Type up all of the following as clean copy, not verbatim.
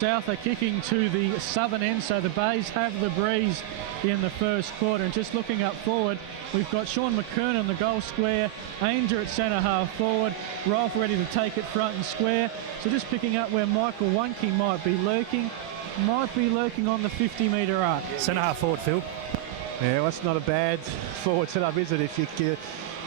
South are kicking to the southern end, so the Bays have the breeze in the first quarter. And just looking up forward, we've got Sean McKernan, the goal square, Ainger at centre half forward, Rolf ready to take it front and square. So just picking up where Michael Wunke might be lurking on the 50-metre arc. Centre half forward, Phil. Yeah, well, that's not a bad forward setup, is it? If you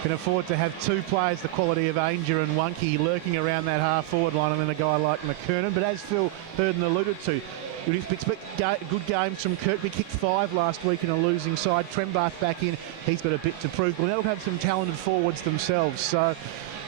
can afford to have two players the quality of Ainger and Wunke lurking around that half-forward line, and then a guy like McKernan. But as Phil heard and alluded to, you'd expect good games from Kirkby. Kicked 5 last week in a losing side. Trembath back in. He's got a bit to prove. Glenelg have some talented forwards themselves. So,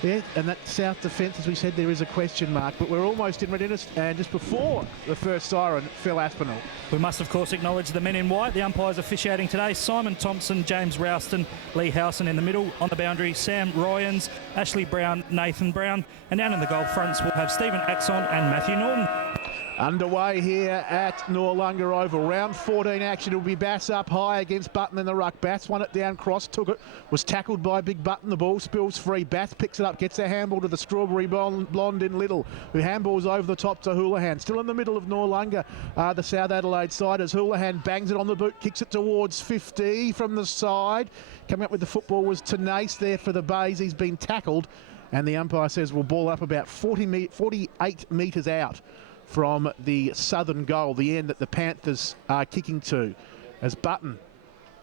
yeah, and that South defence, as we said, there is a question mark. But we're almost in readiness. And just before the first siren, Phil Aspinall. We must, of course, acknowledge the men in white. The umpires officiating today: Simon Thompson, James Rouston, Lee Howson in the middle. On the boundary, Sam Ryans, Ashley Brown, Nathan Brown. And down in the goal fronts, we'll have Stephen Axon and Matthew Norton. Underway here at Noarlunga Oval. Round 14 action. It'll be Bass up high against Button in the ruck. Bass won it down, cross, took it, was tackled by Big Button. The ball spills free. Bass picks it up, gets a handball to the Strawberry Blonde in Little, who handballs over the top to Houlihan. Still in the middle of Noarlunga, the South Adelaide side, as Houlihan bangs it on the boot, kicks it towards 50 from the side. Coming up with the football was Tenace there for the Bays. He's been tackled, and the umpire says we'll ball up about 48 metres out from the southern goal, the end that the Panthers are kicking to, as Button,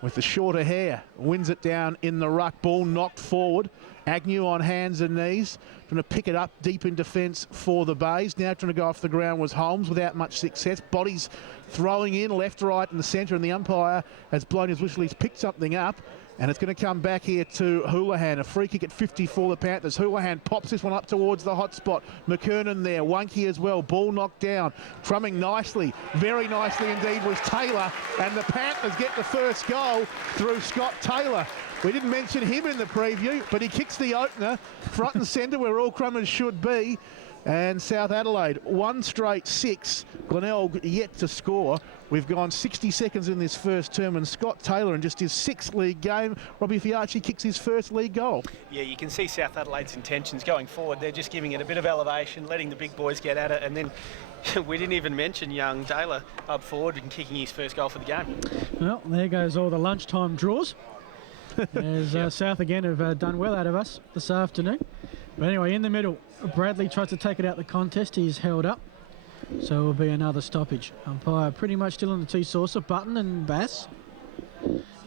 with the shorter hair, wins it down in the ruck. Ball knocked forward. Agnew on hands and knees, trying to pick it up deep in defence for the Bays. Now trying to go off the ground was Holmes without much success. Bodies throwing in left, right and the centre, and the umpire has blown his whistle. He's picked something up, and it's going to come back here to Houlihan. A free kick at 50 for the Panthers. Houlihan pops this one up towards the hot spot. McKernan there, Wunke as well. Ball knocked down. Trumming nicely, very nicely indeed, was Taylor, and the Panthers get the first goal through Scott Taylor. We didn't mention him in the preview, but he kicks the opener front and centre where all crummers should be. And South Adelaide, 1 straight 6. Glenelg yet to score. We've gone 60 seconds in this first term, and Scott Taylor, in just his 6th league game, Robbie Fiacci kicks his first league goal. Yeah, you can see South Adelaide's intentions going forward. They're just giving it a bit of elevation, letting the big boys get at it, and then we didn't even mention young Taylor up forward and kicking his first goal for the game. Well, there goes all the lunchtime draws. As South again have done well out of us this afternoon. But anyway, in the middle, Bradley tries to take it out the contest. He's held up, so it will be another stoppage. Umpire pretty much still on the T-saucer, Button and Bass.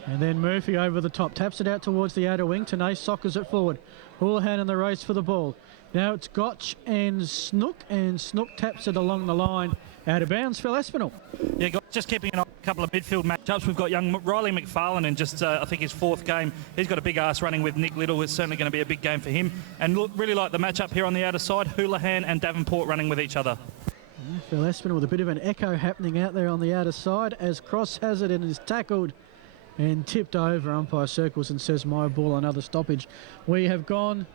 And then Murphy over the top, taps it out towards the outer wing. Tenace soccers it forward. Houlihan in the race for the ball. Now it's Gotch and Snook taps it along the line. Out of bounds, Phil Aspinall. Yeah, just keeping an eye on a couple of midfield matchups. We've got young Riley McFarlane in just, I think, his 4th game. He's got a big ass running with Nick Little. It's certainly going to be a big game for him. And look, really like the matchup here on the outer side. Houlihan and Davenport running with each other. Yeah, Phil Aspinall with a bit of an echo happening out there on the outer side as Cross has it and is tackled and tipped over. Umpire circles and says, my ball, another stoppage. We have gone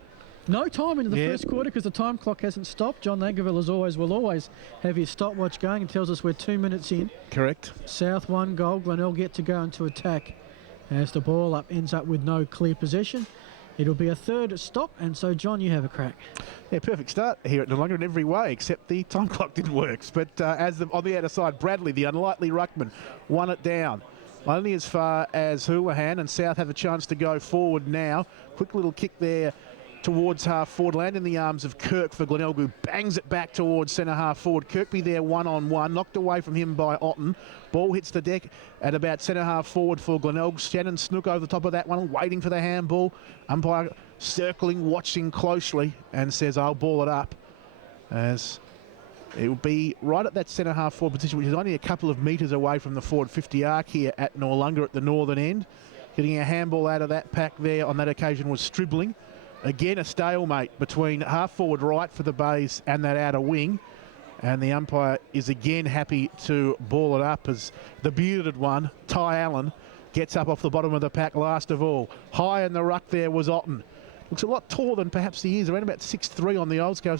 no time into the first quarter because the time clock hasn't stopped. John Langerville, as always, will always have his stopwatch going and tells us we're 2 minutes in. Correct. South 1 goal. Glenelg get to go into attack as the ball up ends up with no clear possession. It'll be a 3rd stop, and so, John, you have a crack. Yeah, perfect start here at Noarlunga in every way, except the time clock didn't work. But on the outer side, Bradley, the unlikely ruckman, won it down. Only as far as Houlihan, and South have a chance to go forward now. Quick little kick there towards half forward, land in the arms of Kirk for Glenelg, who bangs it back towards centre half forward. Kirkby there one-on-one, knocked away from him by Otten. Ball hits the deck at about centre half forward for Glenelg. Shannon Snook over the top of that one, waiting for the handball. Umpire circling, watching closely, and says, I'll ball it up. As it will be right at that centre half forward position, which is only a couple of metres away from the forward 50 arc here at Noarlunga at the northern end. Getting a handball out of that pack there on that occasion was Stribling. Again, a stalemate between half-forward right for the Bays and that outer wing. And the umpire is again happy to ball it up as the bearded one, Ty Allen, gets up off the bottom of the pack last of all. High in the ruck there was Otten. Looks a lot taller than perhaps he is, around about 6'3" on the old scale.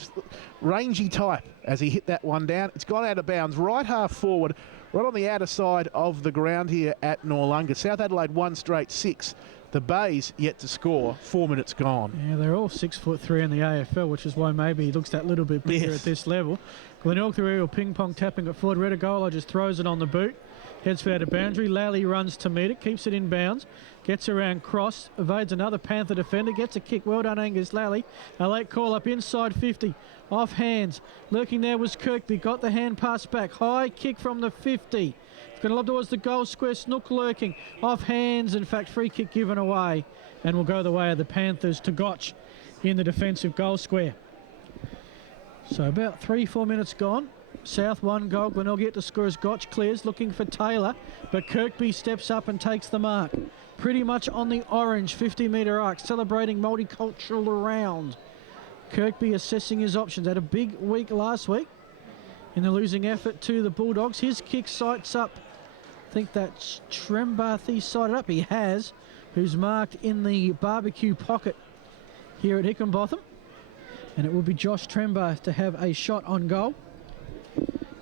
Rangy type as he hit that one down. It's gone out of bounds, right half forward, right on the outer side of the ground here at Noarlunga. South Adelaide 1 straight 6. The Bays yet to score, 4 minutes gone. Yeah, they're all 6'3" in the AFL, which is why maybe he looks that little bit bigger at this level. Glenelg through aerial ping-pong tapping it forward. Redagola just throws it on the boot. Heads for out of boundary. Lally runs to meet it. Keeps it in bounds. Gets around cross. Evades another Panther defender. Gets a kick. Well done, Angus Lally. A late call up inside 50. Off hands. Lurking there was Kirkby. Got the hand pass back. High kick from the 50. It's going to lob towards the goal square. Snook lurking. Off hands. In fact, free kick given away. And will go the way of the Panthers to Gotch in the defensive goal square. So about 3-4 minutes gone. South 1 goal. Glenelg get to score as Gotch clears, looking for Taylor, but Kirkby steps up and takes the mark. Pretty much on the orange 50-metre arc, celebrating multicultural around. Kirkby assessing his options. Had a big week last week in the losing effort to the Bulldogs. His kick sights up. I think that's Trembath he sighted up. He has, who's marked in the barbecue pocket here at Hickenbotham. And it will be Josh Trembath to have a shot on goal.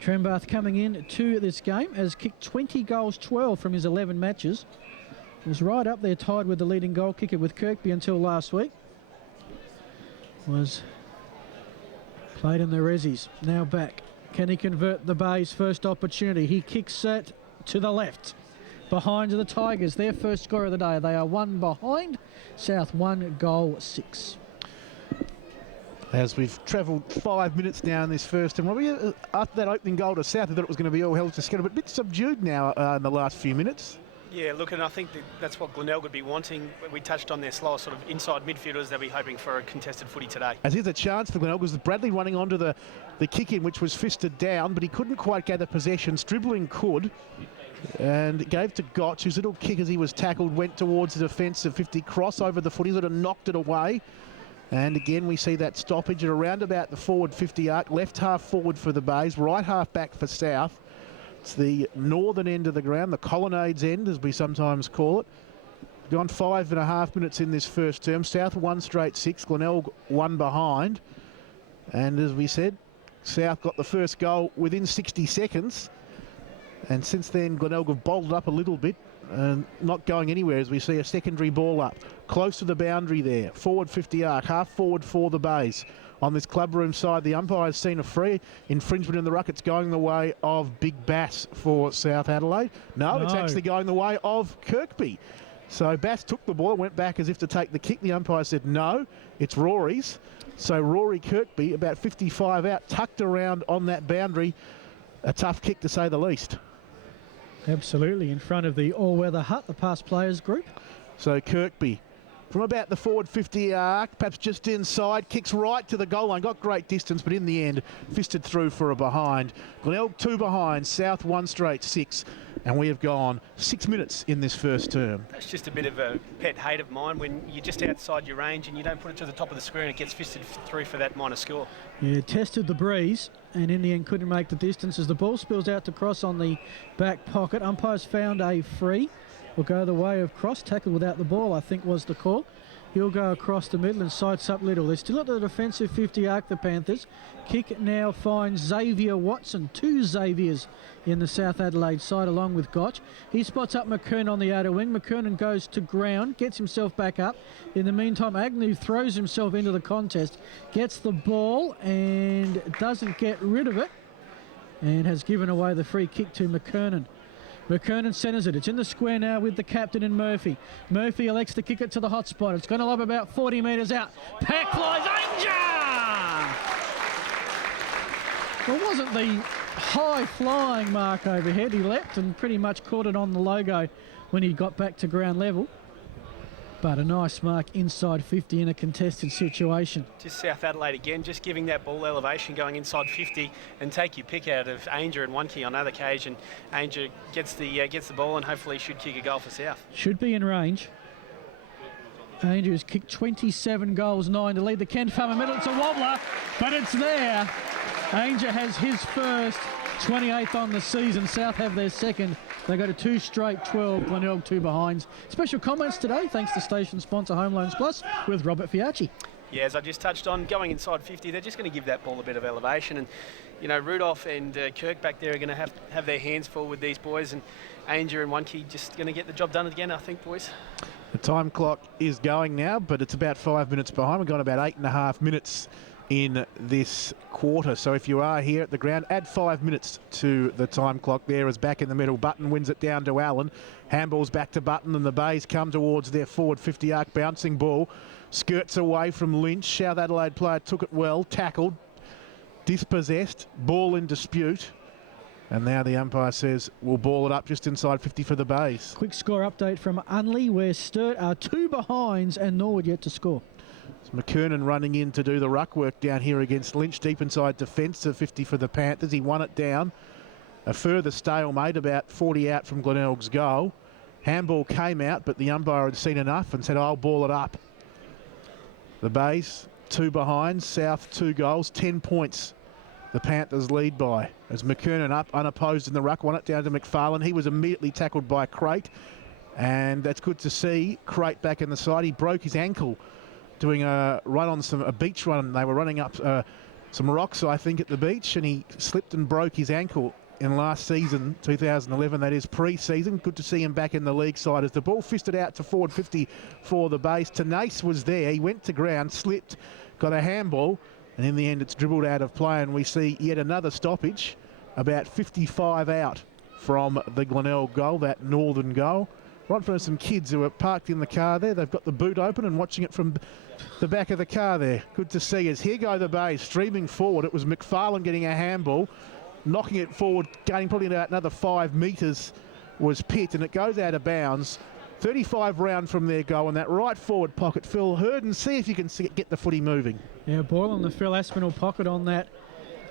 Trembath coming in to this game has kicked 20 goals, 12 from his 11 matches. Was right up there tied with the leading goal kicker with Kirkby until last week. Was played in the Rezzies. Now back. Can he convert the Bay's first opportunity? He kicks it to the left. Behind the Tigers, their first score of the day. They are 1 behind. South 1 goal 6. As we've travelled 5 minutes now in this first, and after that opening goal to South, I thought it was going to be all hell to scatter, but a bit subdued now in the last few minutes. Yeah, look, and I think that's what Glenelg would be wanting. We touched on their slower sort of inside midfielders. They'll be hoping for a contested footy today. As here's a chance for Glenelg, was Bradley running onto the kick-in, which was fisted down, but he couldn't quite gather possession. Dribbling could, and gave to Gotch, whose little kick as he was tackled went towards the defensive 50, cross over the foot. He sort of knocked it away. And again, we see that stoppage at around about the forward 50 arc. Left half forward for the Bays, right half back for South. It's the northern end of the ground, the Colonnades end, as we sometimes call it. Gone 5.5 minutes in this first term. South 1 straight 6, Glenelg 1 behind. And as we said, South got the first goal within 60 seconds. And since then, Glenelg have bowled up a little bit. Not going anywhere as we see a secondary ball up close to the boundary there. Forward 50 arc, half forward for the Bays. On this clubroom side, the umpire's seen a free infringement in the ruck. It's going the way of Big Bass for South Adelaide. No, it's actually going the way of Kirkby. So Bass took the ball, went back as if to take the kick. The umpire said no, it's Rory's. So Rory Kirkby, about 55 out, tucked around on that boundary. A tough kick to say the least. Absolutely, in front of the all-weather hut, the past players group. So Kirkby, from about the forward 50 arc, perhaps just inside, kicks right to the goal line. Got great distance, but in the end, fisted through for a behind. Glenelg 2 behind, South 1 straight 6. And we have gone 6 minutes in this first term. That's just a bit of a pet hate of mine when you're just outside your range and you don't put it to the top of the square and it gets fisted through for that minor score. Yeah, tested the breeze and in the end couldn't make the distance as the ball spills out to Cross on the back pocket. Umpires found a free. Will go the way of Cross. Tackle without the ball, I think, was the call. He'll go across the middle and sights up Little. They're still at the defensive 50 arc, the Panthers. Kick now finds Xavier Watson. 2 Xaviers in the South Adelaide side along with Gotch. He spots up McKernan on the outer wing. McKernan goes to ground, gets himself back up. In the meantime, Agnew throws himself into the contest, gets the ball and doesn't get rid of it and has given away the free kick to McKernan. McKernan centres it. It's in the square now with the captain and Murphy. Murphy elects to kick it to the hot spot. It's going to lob about 40 metres out. Pack flies Ainger! Well, it wasn't the high-flying mark overhead. He leapt and pretty much caught it on the logo when he got back to ground level. But a nice mark inside 50 in a contested situation. Just South Adelaide again, just giving that ball elevation going inside 50 and take your pick out of Ainger and one key on another occasion. Ainger gets the ball and hopefully should kick a goal for South. Should be in range. Ainger has kicked 27 goals, 9 to lead the Ken Farmer middle. It's a wobbler, but it's there. Ainger has his first, 28th on the season. South have their second. They go to 2 straight 12, Glenelg 2 behinds. Special comments today, thanks to station sponsor Home Loans Plus with Robert Fiacci. Yeah, as I just touched on, going inside 50, they're just going to give that ball a bit of elevation. And, you know, Rudolph and Kirk back there are going to have their hands full with these boys. And Ainger and One Key just going to get the job done again, I think, boys. The time clock is going now, but it's about 5 minutes behind. We've got about 8.5 minutes in this quarter. So if you are here at the ground, add 5 minutes to the time clock there as back in the middle. Button wins it down to Allen. Handball's back to Button and the Bays come towards their forward 50 arc bouncing ball. Skirts away from Lynch. South Adelaide player took it well, tackled, dispossessed, ball in dispute. And now the umpire says we'll ball it up just inside 50 for the Bays. Quick score update from Unley, where Sturt are 2 behinds and Norwood yet to score. It's McKernan running in to do the ruck work down here against Lynch, deep inside defence of 50 for the Panthers. He won it down. A further stalemate about 40 out from Glenelg's goal. Handball came out, but the umpire had seen enough and said, I'll ball it up. The Bays, 2 behind, South 2 goals, 10 points the Panthers lead by. As McKernan up, unopposed in the ruck, won it down to McFarlane. He was immediately tackled by Crate, and that's good to see. Crate back in the side. He broke his ankle doing a run on a beach run. They were running up some rocks, I think, at the beach, and he slipped and broke his ankle in last season, 2011, that is pre-season. Good to see him back in the league side as the ball fisted out to forward 50 for the Base. Tenace was there. He went to ground, slipped, got a handball, and in the end it's dribbled out of play, and we see yet another stoppage, about 55 out from the Glenelg goal, that northern goal. Right in front of some kids who are parked in the car there. They've got the boot open and watching it from the back of the car there. Good to see as here go the Bays streaming forward. It was McFarlane getting a handball, knocking it forward, gaining probably about another 5 metres was Pitt, and it goes out of bounds. 35 round from their goal in that right forward pocket. Phil Hurden, see if you can get the footy moving. Yeah, Boyle on the Phil Aspinall pocket on that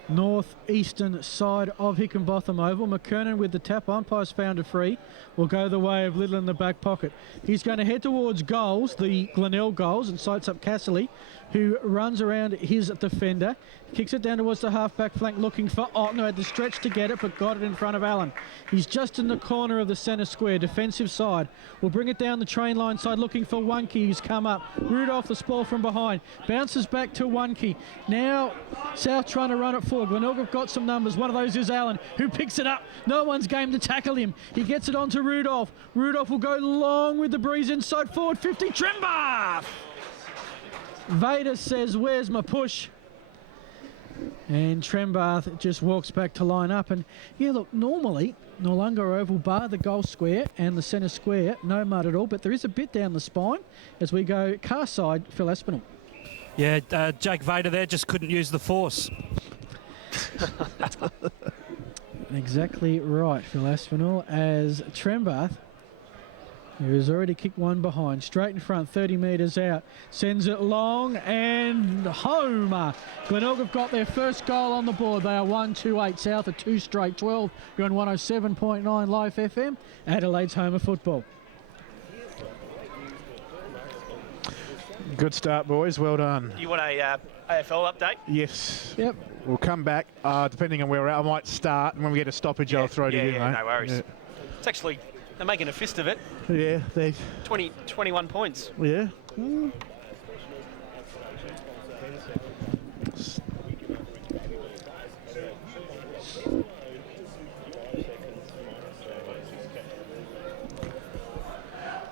northeastern side of Hickenbotham Oval. McKernan with the tap. Umpire's found a free. Will go the way of Little in the back pocket. He's going to head towards goals, the Glenelg goals, and sights up Casserly, who runs around his defender. Kicks it down towards the half-back flank looking for Otten, who had to stretch to get it but got it in front of Allen. He's just in the corner of the centre square, defensive side. Will bring it down the train line side looking for Wonky, who's come up. Rudolph the spoil from behind. Bounces back to Wonky. Now South trying to run it forward. Glenelg have got some numbers. One of those is Allen, who picks it up. No one's game to tackle him. He gets it on to Rudolph. Rudolph will go long with the breeze inside forward 50. Trembath! Vader says, where's my push? And Trembath just walks back to line up. And yeah, look, normally Noarlunga Oval bar the goal square and the centre square, no mud at all, but there is a bit down the spine as we go car side, Phil Aspinall. Yeah, Jake Vader there just couldn't use the force. Exactly right, Phil Aspinall, as Trembath, who has already kicked one behind, straight in front, 30 metres out, sends it long and home. Glenelg have got their first goal on the board. They are 1-2-8. South are 2 straight 12. You're on 107.9 Live FM, Adelaide's home of football. Good start, boys. Well done. You want a AFL update? Yes. Yep. We'll come back. Depending on where we're at, I might start, and when we get a stoppage, I'll throw it in. Yeah, mate. no worries. Yeah. It's actually, they're making a fist of it. Yeah, they. 21 points. Yeah.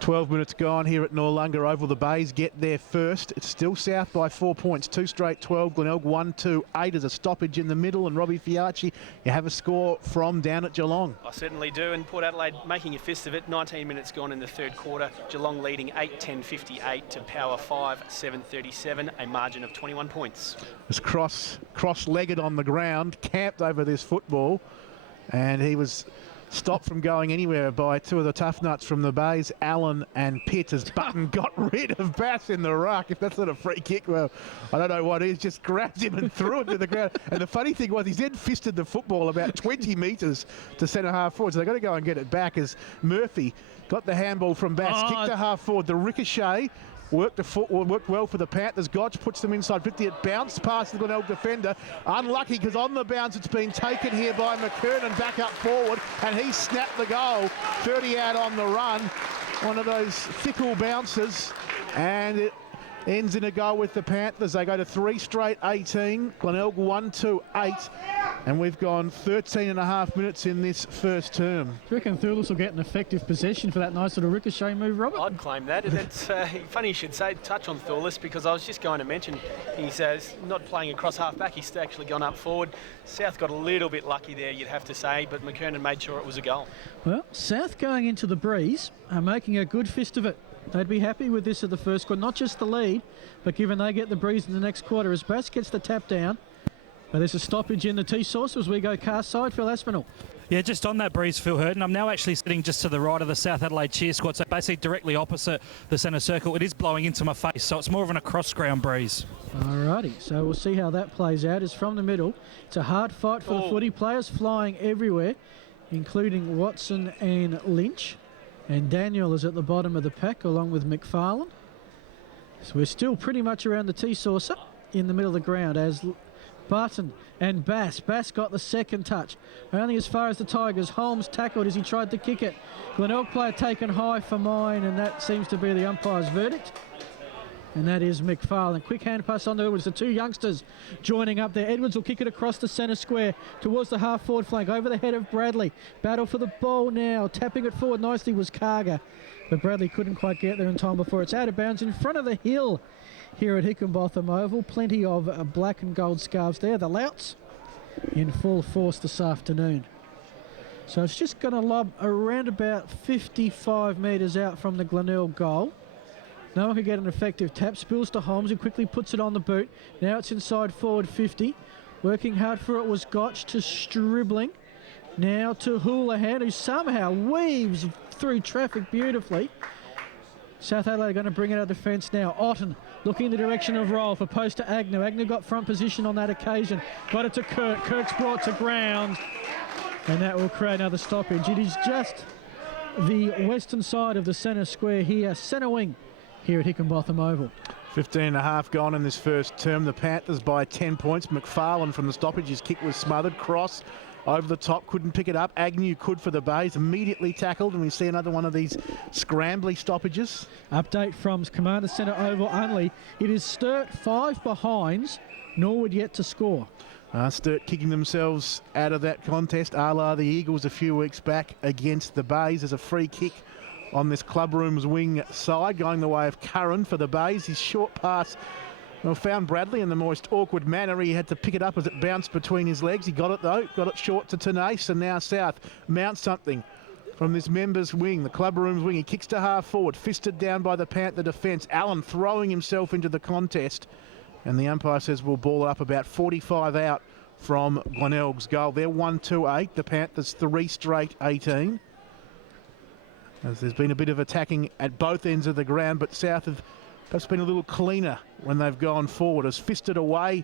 12 minutes gone here at Noarlunga Oval. The Bays get there first. It's still South by 4 points. 2 straight 12. Glenelg 1-2-8 as a stoppage in the middle. And Robbie Fiacci, you have a score from down at Geelong. I certainly do. And Port Adelaide making a fist of it. 19 minutes gone in the third quarter. Geelong leading 8-10-58 to power 5-7-37. A margin of 21 points. It's cross-legged on the ground, camped over this football. And he was stopped from going anywhere by 2 of the tough nuts from the Bays, Allen and Pitt, as Button got rid of Bass in the ruck. If that's not a free kick, well, I don't know what is. Just grabbed him and threw it to the ground. And the funny thing was, he then fisted the football about 20 metres to centre half forward. So they've got to go and get it back as Murphy got the handball from Bass, kicked to half forward. The ricochet worked well for the Panthers. Gotch puts them inside 50. It bounced past the Glenelg defender. Unlucky because on the bounce it's been taken here by McKernan back up forward, and he snapped the goal. 30 out on the run. One of those fickle bounces, and it ends in a goal with the Panthers. They go to 3 straight 18. Glenelg 1-2-8. And we've gone 13 and a half minutes in this first term. Do you reckon Thulis will get an effective possession for that nice little ricochet move, Robert? I'd claim that. That's funny you should touch on Thulis, because I was just going to mention he's not playing across half-back. He's actually gone up forward. South got a little bit lucky there, you'd have to say, but McKernan made sure it was a goal. Well, South going into the breeze are making a good fist of it. They'd be happy with this at the first quarter, not just the lead, but given they get the breeze in the next quarter as Bass gets the tap down. But there's a stoppage in the tee source as we go car side. Phil Aspinall. Yeah, just on that breeze, Phil Hurton. I'm now actually sitting just to the right of the South Adelaide cheer squad, so basically directly opposite the centre circle. It is blowing into my face, so it's more of an across-ground breeze. Alrighty, so we'll see how that plays out. It's from the middle. It's a hard fight for the footy. Players flying everywhere, including Watson and Lynch. And Daniel is at the bottom of the pack, along with McFarlane. So we're still pretty much around the tee saucer in the middle of the ground as Barton and Bass. Bass got the second touch. Only as far as the Tigers. Holmes tackled as he tried to kick it. Glenelg player taken high for mine, and that seems to be the umpire's verdict. And that is McFarlane. Quick hand pass on to Edwards. The two youngsters joining up there. Edwards will kick it across the centre square towards the half-forward flank. Over the head of Bradley. Battle for the ball now. Tapping it forward nicely was Karga. But Bradley couldn't quite get there in time before it's out of bounds in front of the hill here at Hickenbotham Oval. Plenty of black and gold scarves there. The Louts in full force this afternoon. So it's just going to lob around about 55 metres out from the Glenelg goal. No one could get an effective tap. Spills to Holmes, who quickly puts it on the boot. Now it's inside forward 50. Working hard for it was Gotch to Stribling. Now to Houlihan, who somehow weaves through traffic beautifully. South Adelaide are going to bring it out of defence now. Otten looking in the direction of Roll for post to Agnew. Agnew got front position on that occasion. Got it to Kirk. Kirk's brought to ground. And that will create another stoppage. It is just the western side of the centre square here. Centre wing here at Hickenbotham Oval. 15 and a half gone in this first term. The Panthers by 10 points. McFarlane from the stoppage. His kick was smothered. Cross over the top, couldn't pick it up. Agnew could for the Bays, immediately tackled, and we see another one of these scrambly stoppages. Update from Commander Centre Oval only. It is Sturt 5 behinds, Norwood yet to score. Sturt kicking themselves out of that contest, a la the Eagles a few weeks back against the Bays. There's a free kick on this clubroom's wing side, going the way of Curran for the Bays. His short pass found Bradley in the most awkward manner. He had to pick it up as it bounced between his legs. He got it though, got it short to Tenace, and now South mounts something from this members wing, the clubroom's wing. He kicks to half forward, fisted down by the Panther defence. Allen throwing himself into the contest, and the umpire says we'll ball it up about 45 out from Glenelg's goal. They're 1-2-8, the Panthers 3 straight 18. As there's been a bit of attacking at both ends of the ground, but South have perhaps been a little cleaner when they've gone forward. Has fisted away,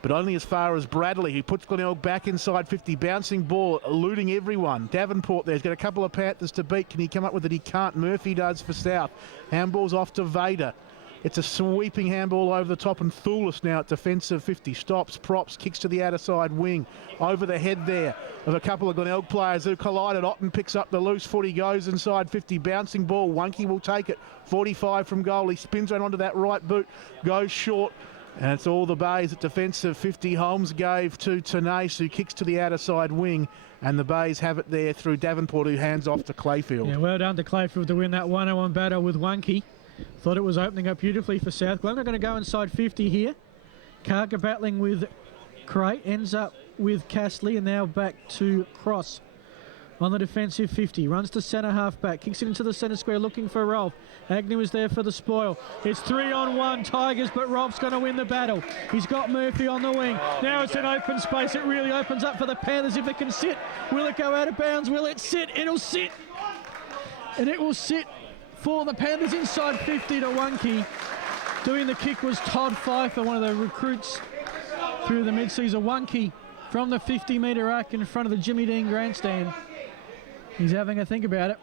but only as far as Bradley, who puts Glenelg back inside 50. Bouncing ball, eluding everyone. Davenport there's got a couple of Panthers to beat. Can he come up with it? He can't. Murphy does for South. Handball's off to Vader. It's a sweeping handball over the top, and Thulis now at defensive 50. Stops, props, kicks to the outer side wing. Over the head there of a couple of Glenelg players who collided. Otten picks up the loose foot. He goes inside 50. Bouncing ball. Wonky will take it. 45 from goal. He spins right onto that right boot. Goes short. And it's all the Bays at defensive 50. Holmes gave to Tenace, who kicks to the outer side wing. And the Bays have it there through Davenport, who hands off to Clayfield. Yeah, well done to Clayfield to win that 1-on-1 battle with Wonky. Thought it was opening up beautifully for South. Glen are going to go inside 50 here. Karga battling with Crate. Ends up with Castley, and now back to Cross on the defensive 50. Runs to centre half back. Kicks it into the centre square looking for Rolf. Agnew is there for the spoil. It's 3-on-1 Tigers, but Rolf's going to win the battle. He's got Murphy on the wing. Now it's an open space. It really opens up for the Panthers if it can sit. Will it go out of bounds? Will it sit? It'll sit. And it will sit for the Panthers inside 50 to Wonky. Doing the kick was Todd Pfeiffer, one of the recruits through the mid-season. Wonky from the 50-metre arc in front of the Jimmy Dean grandstand. He's having a think about it.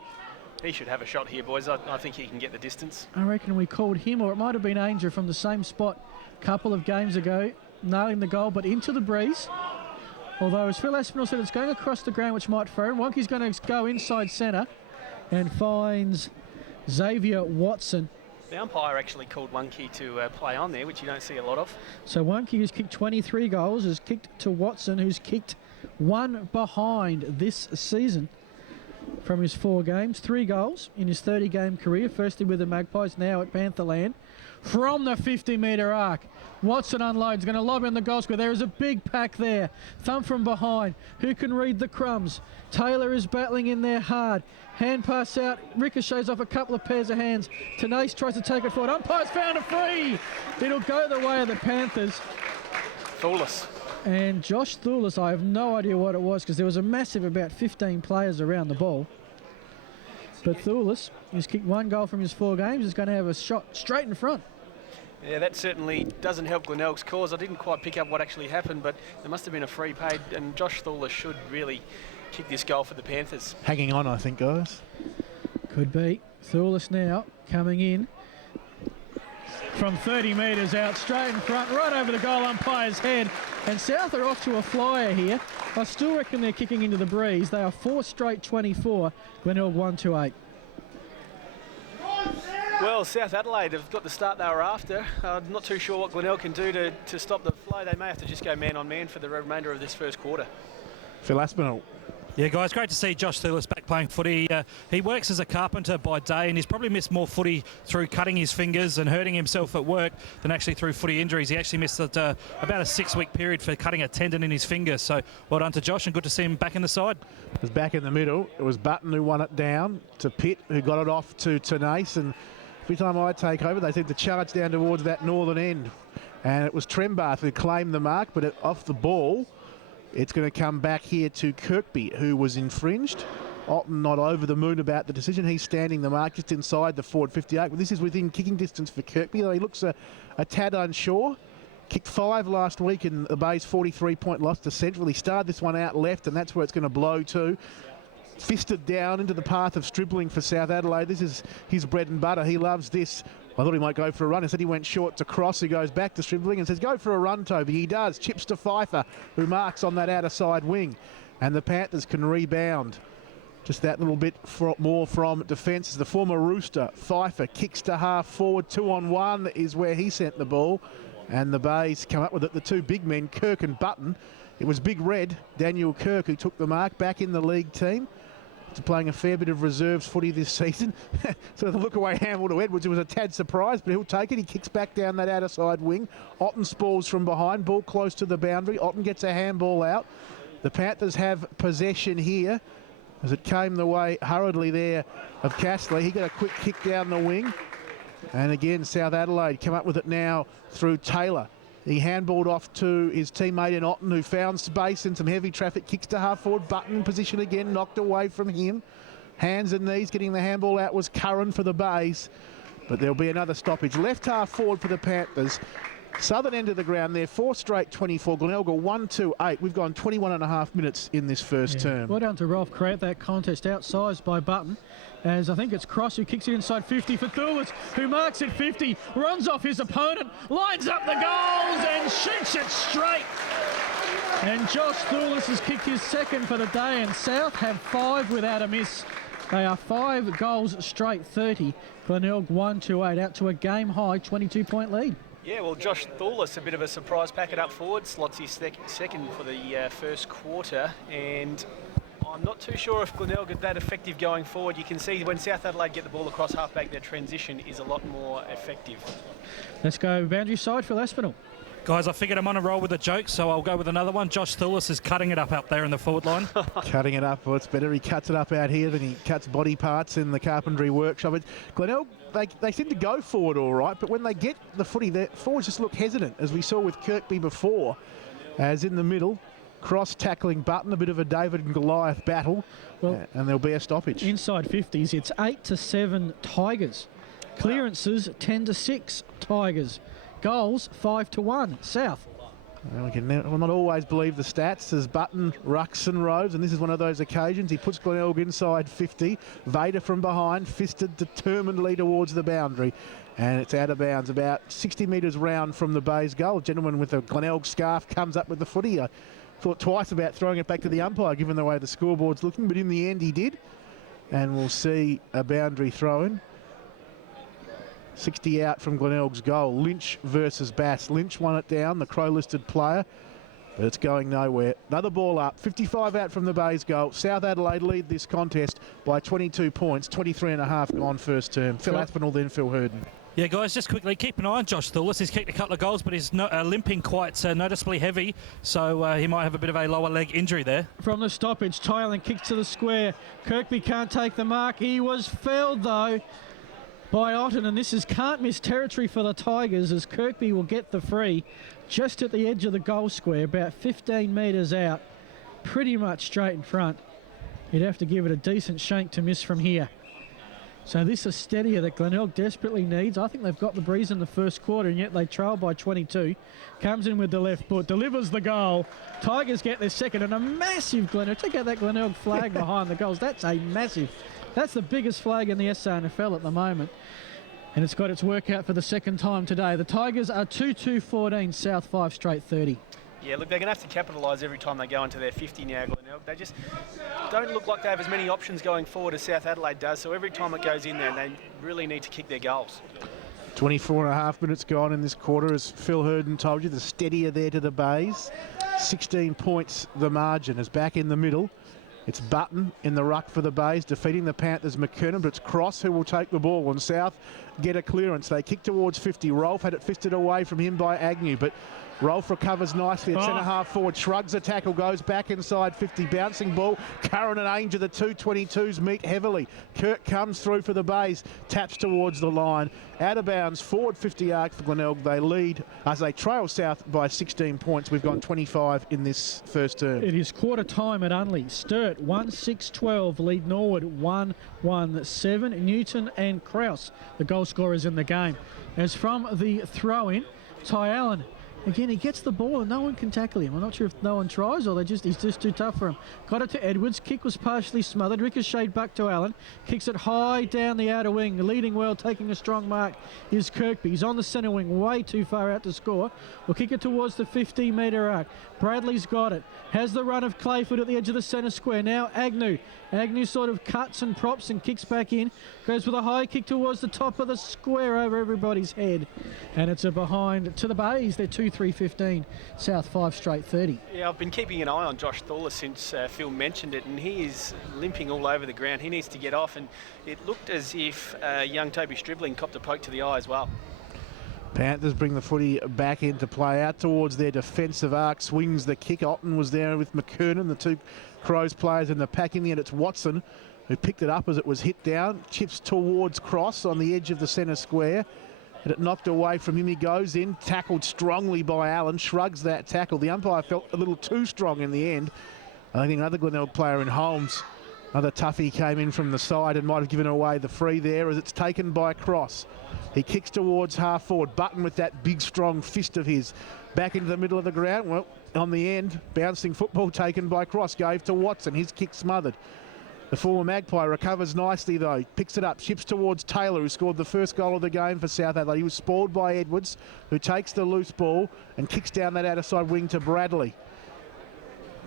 He should have a shot here, boys. I think he can get the distance. I reckon we called him, or it might have been Ainger from the same spot a couple of games ago, nailing the goal, but into the breeze. Although, as Phil Aspinall said, it's going across the ground, which might throw. And Wonky's going to go inside centre and finds Xavier Watson. The umpire actually called one key to play on there, which you don't see a lot of. So one key who's kicked 23 goals has kicked to Watson, who's kicked one behind this season from his 4 games. 3 goals in his 30-game career, firstly with the Magpies, now at Pantherland. From the 50-metre arc, Watson unloads, going to lob in the goal square. There is a big pack there. Thumb from behind. Who can read the crumbs? Taylor is battling in there hard. Hand pass out, ricochets off a couple of pairs of hands. Tenace tries to take it forward. Umpire's found a free. It'll go the way of the Panthers. Thoulis. And Josh Thoulis, I have no idea what it was because there was a massive about 15 players around the ball. But Thoulis, who's kicked 1 goal from his 4 games, is going to have a shot straight in front. Yeah, that certainly doesn't help Glenelg's cause. I didn't quite pick up what actually happened, but there must have been a free paid, and Josh Thoulis should really kick this goal for the Panthers. Hanging on, I think, guys. Could be. Thoulis now coming in from 30 metres out, straight in front, right over the goal umpire's head. And South are off to a flyer here. I still reckon they're kicking into the breeze. They are 4 straight 24. Glenelg 1-8. Well, South Adelaide have got the start they were after. I'm not too sure what Glenelg can do to stop the flow. They may have to just go man-on-man for the remainder of this first quarter. Phil Aspinall. Yeah, guys, great to see Josh Thoulis back playing footy. He works as a carpenter by day, and he's probably missed more footy through cutting his fingers and hurting himself at work than actually through footy injuries. He actually missed about a 6-week period for cutting a tendon in his finger. So well done to Josh, and good to see him back in the side. It was back in the middle. It was Button who won it down to Pitt, who got it off to Tenace, and every time I take over, they seem to charge down towards that northern end. And it was Trembath who claimed the mark, but off the ball, it's going to come back here to Kirkby, who was infringed. Otten not over the moon about the decision. He's standing the mark just inside the forward 58. But this is within kicking distance for Kirkby. He looks a tad unsure. Kicked 5 last week in the Bay's 43-point loss to Central. He started this one out left, and that's where it's going to blow to. Fisted down into the path of Stribling for South Adelaide. This is his bread and butter. He loves this. I thought he might go for a run. Instead, he went short to Cross, who goes back to Stribling and says, go for a run, Toby. He does. Chips to Pfeiffer, who marks on that outer side wing. And the Panthers can rebound. Just that little bit more from defence. As the former Rooster, Pfeiffer, kicks to half forward. 2-on-1 is where he sent the ball. And the Bays come up with it. The 2 big men, Kirk and Button. It was Big Red, Daniel Kirk, who took the mark back in the league team. Playing a fair bit of reserves footy this season. So the look away handball to Edwards, it was a tad surprise, but he'll take it. He kicks back down that outer side wing. Otten spalls from behind, ball close to the boundary. Otten gets a handball out. The Panthers have possession here as it came the way hurriedly there of Castley. He got a quick kick down the wing. And again, South Adelaide come up with it now through Taylor. He handballed off to his teammate in Otten, who found space and some heavy traffic. Kicks to half forward. Button in position again, knocked away from him. Hands and knees getting the handball out was Curran for the Bays. But there'll be another stoppage. Left half forward for the Panthers. Southern end of the ground there, 4 straight 24. Glenelg 1-8. We've gone 21.5 minutes in this first term. Well done to Rolf, create that contest outsized by Button. As I think it's Cross who kicks it inside 50 for Thoulis, who marks at 50, runs off his opponent, lines up the goals and shoots it straight. And Josh Thoulis has kicked his 2nd for the day, and South have 5 without a miss. They are 5 goals straight, 30. Glenelg 1-8, out to a game-high 22-point lead. Yeah, well, Josh Thoulis, a bit of a surprise packet up forward, slots his second for the first quarter, and I'm not too sure if Glenelg are that effective going forward. You can see when South Adelaide get the ball across halfback, their transition is a lot more effective. Let's go boundary side for Aspinall. Guys, I figured I'm on a roll with a joke, so I'll go with another one. Josh Thoulis is cutting it up there in the forward line. Cutting it up. Well, it's better he cuts it up out here than he cuts body parts in the carpentry workshop. Glenelg, they seem to go forward all right, but when they get the footy, their forwards just look hesitant, as we saw with Kirkby before. As in the middle, Cross tackling Button, a bit of a David and Goliath battle, and there'll be a stoppage. Inside 50s, it's 8-7 Tigers. Clearances 10-6 Tigers. Goals 5-1 South. Well, we can not always believe the stats as Button rucks and roves, and this is one of those occasions. He puts Glenelg inside 50. Vader from behind, fisted determinedly towards the boundary, and it's out of bounds about 60 metres round from the Bays goal. A gentleman with a Glenelg scarf comes up with the footy. I thought twice about throwing it back to the umpire, given the way the scoreboard's looking, but in the end he did. And we'll see a boundary throw-in. 60 out from Glenelg's goal. Lynch versus Bass. Lynch won it down, the Crow-listed player, but it's going nowhere. Another ball up. 55 out from the Bays goal. South Adelaide lead this contest by 22 points. 23.5 gone first term. Phil Aspinall, then Phil Herden. Yeah, guys, just quickly keep an eye on Josh Thewlis. He's kicked a couple of goals, but he's limping quite noticeably heavy, so he might have a bit of a lower leg injury there. From the stoppage, Tylan kicks to the square. Kirkby can't take the mark. He was felled, though, by Otten, and this is can't-miss territory for the Tigers, as Kirkby will get the free just at the edge of the goal square, about 15 metres out, pretty much straight in front. You'd have to give it a decent shank to miss from here. So this is steadier that Glenelg desperately needs. I think they've got the breeze in the first quarter, and yet they trail by 22. Comes in with the left foot, delivers the goal. Tigers get their second, and a massive Glenelg. Check out that Glenelg flag behind the goals. That's a massive. That's the biggest flag in the SANFL at the moment. And it's got its work out for the second time today. The Tigers are 2-2-14, South 5 straight 30. Yeah, look, they're going to have to capitalise every time they go into their 50 now, Glenelg. They just don't look like they have as many options going forward as South Adelaide does, so every time it goes in there, they really need to kick their goals. 24.5 minutes gone in this quarter, as Phil Herden told you. The steadier there to the Bays. 16 points the margin, is back in the middle. It's Button in the ruck for the Bays, defeating the Panthers' McKernan, but it's Cross who will take the ball, and South get a clearance. They kick towards 50. Rolfe had it fisted away from him by Agnew, but Rolfe recovers nicely at centre-half forward, shrugs a tackle, goes back inside 50, bouncing ball. Curran and Ainger, the 222s, meet heavily. Kirk comes through for the Bays, taps towards the line. Out of bounds, forward 50 arc for Glenelg. They lead as they trail South by 16 points. We've gone 25 in this first term. It is quarter time at Unley. Sturt 1-6-12, lead Norwood 1-1-7. Newton and Krause, the goal scorers in the game. As from the throw-in, Ty Allen. Again, he gets the ball and no one can tackle him. I'm not sure if no one tries or he's just too tough for him. Got it to Edwards. Kick was partially smothered. Ricocheted back to Allen. Kicks it high down the outer wing. Leading well, taking a strong mark is Kirkby. He's on the centre wing, way too far out to score. We'll kick it towards the 15-metre arc. Bradley's got it. Has the run of Clayford at the edge of the centre square. Now Agnew. Agnew sort of cuts and props and kicks back in. Goes with a high kick towards the top of the square over everybody's head. And it's a behind to the Bays. They're 2-3-15. South 5 straight 30. Yeah, I've been keeping an eye on Josh Thewlis since Phil mentioned it, and he is limping all over the ground. He needs to get off, and it looked as if young Toby Stribling copped a poke to the eye as well. Panthers bring the footy back into play, out towards their defensive arc, swings the kick. Otten was there with McKernan, the two Crows players in the pack. In the end, it's Watson who picked it up as it was hit down, chips towards Cross on the edge of the centre square. And it knocked away from him. He goes in, tackled strongly by Allen, shrugs that tackle. The umpire felt a little too strong in the end. I think another Glenelg player in Holmes, another toughie, came in from the side and might have given away the free there, as it's taken by Cross. He kicks towards half forward. Button with that big strong fist of his back into the middle of the ground. Well, on the end, bouncing football taken by Cross, gave to Watson. His kick smothered. The former Magpie recovers nicely though, picks it up, chips towards Taylor, who scored the first goal of the game for South Adelaide. He was spoiled by Edwards, who takes the loose ball and kicks down that outer side wing to Bradley.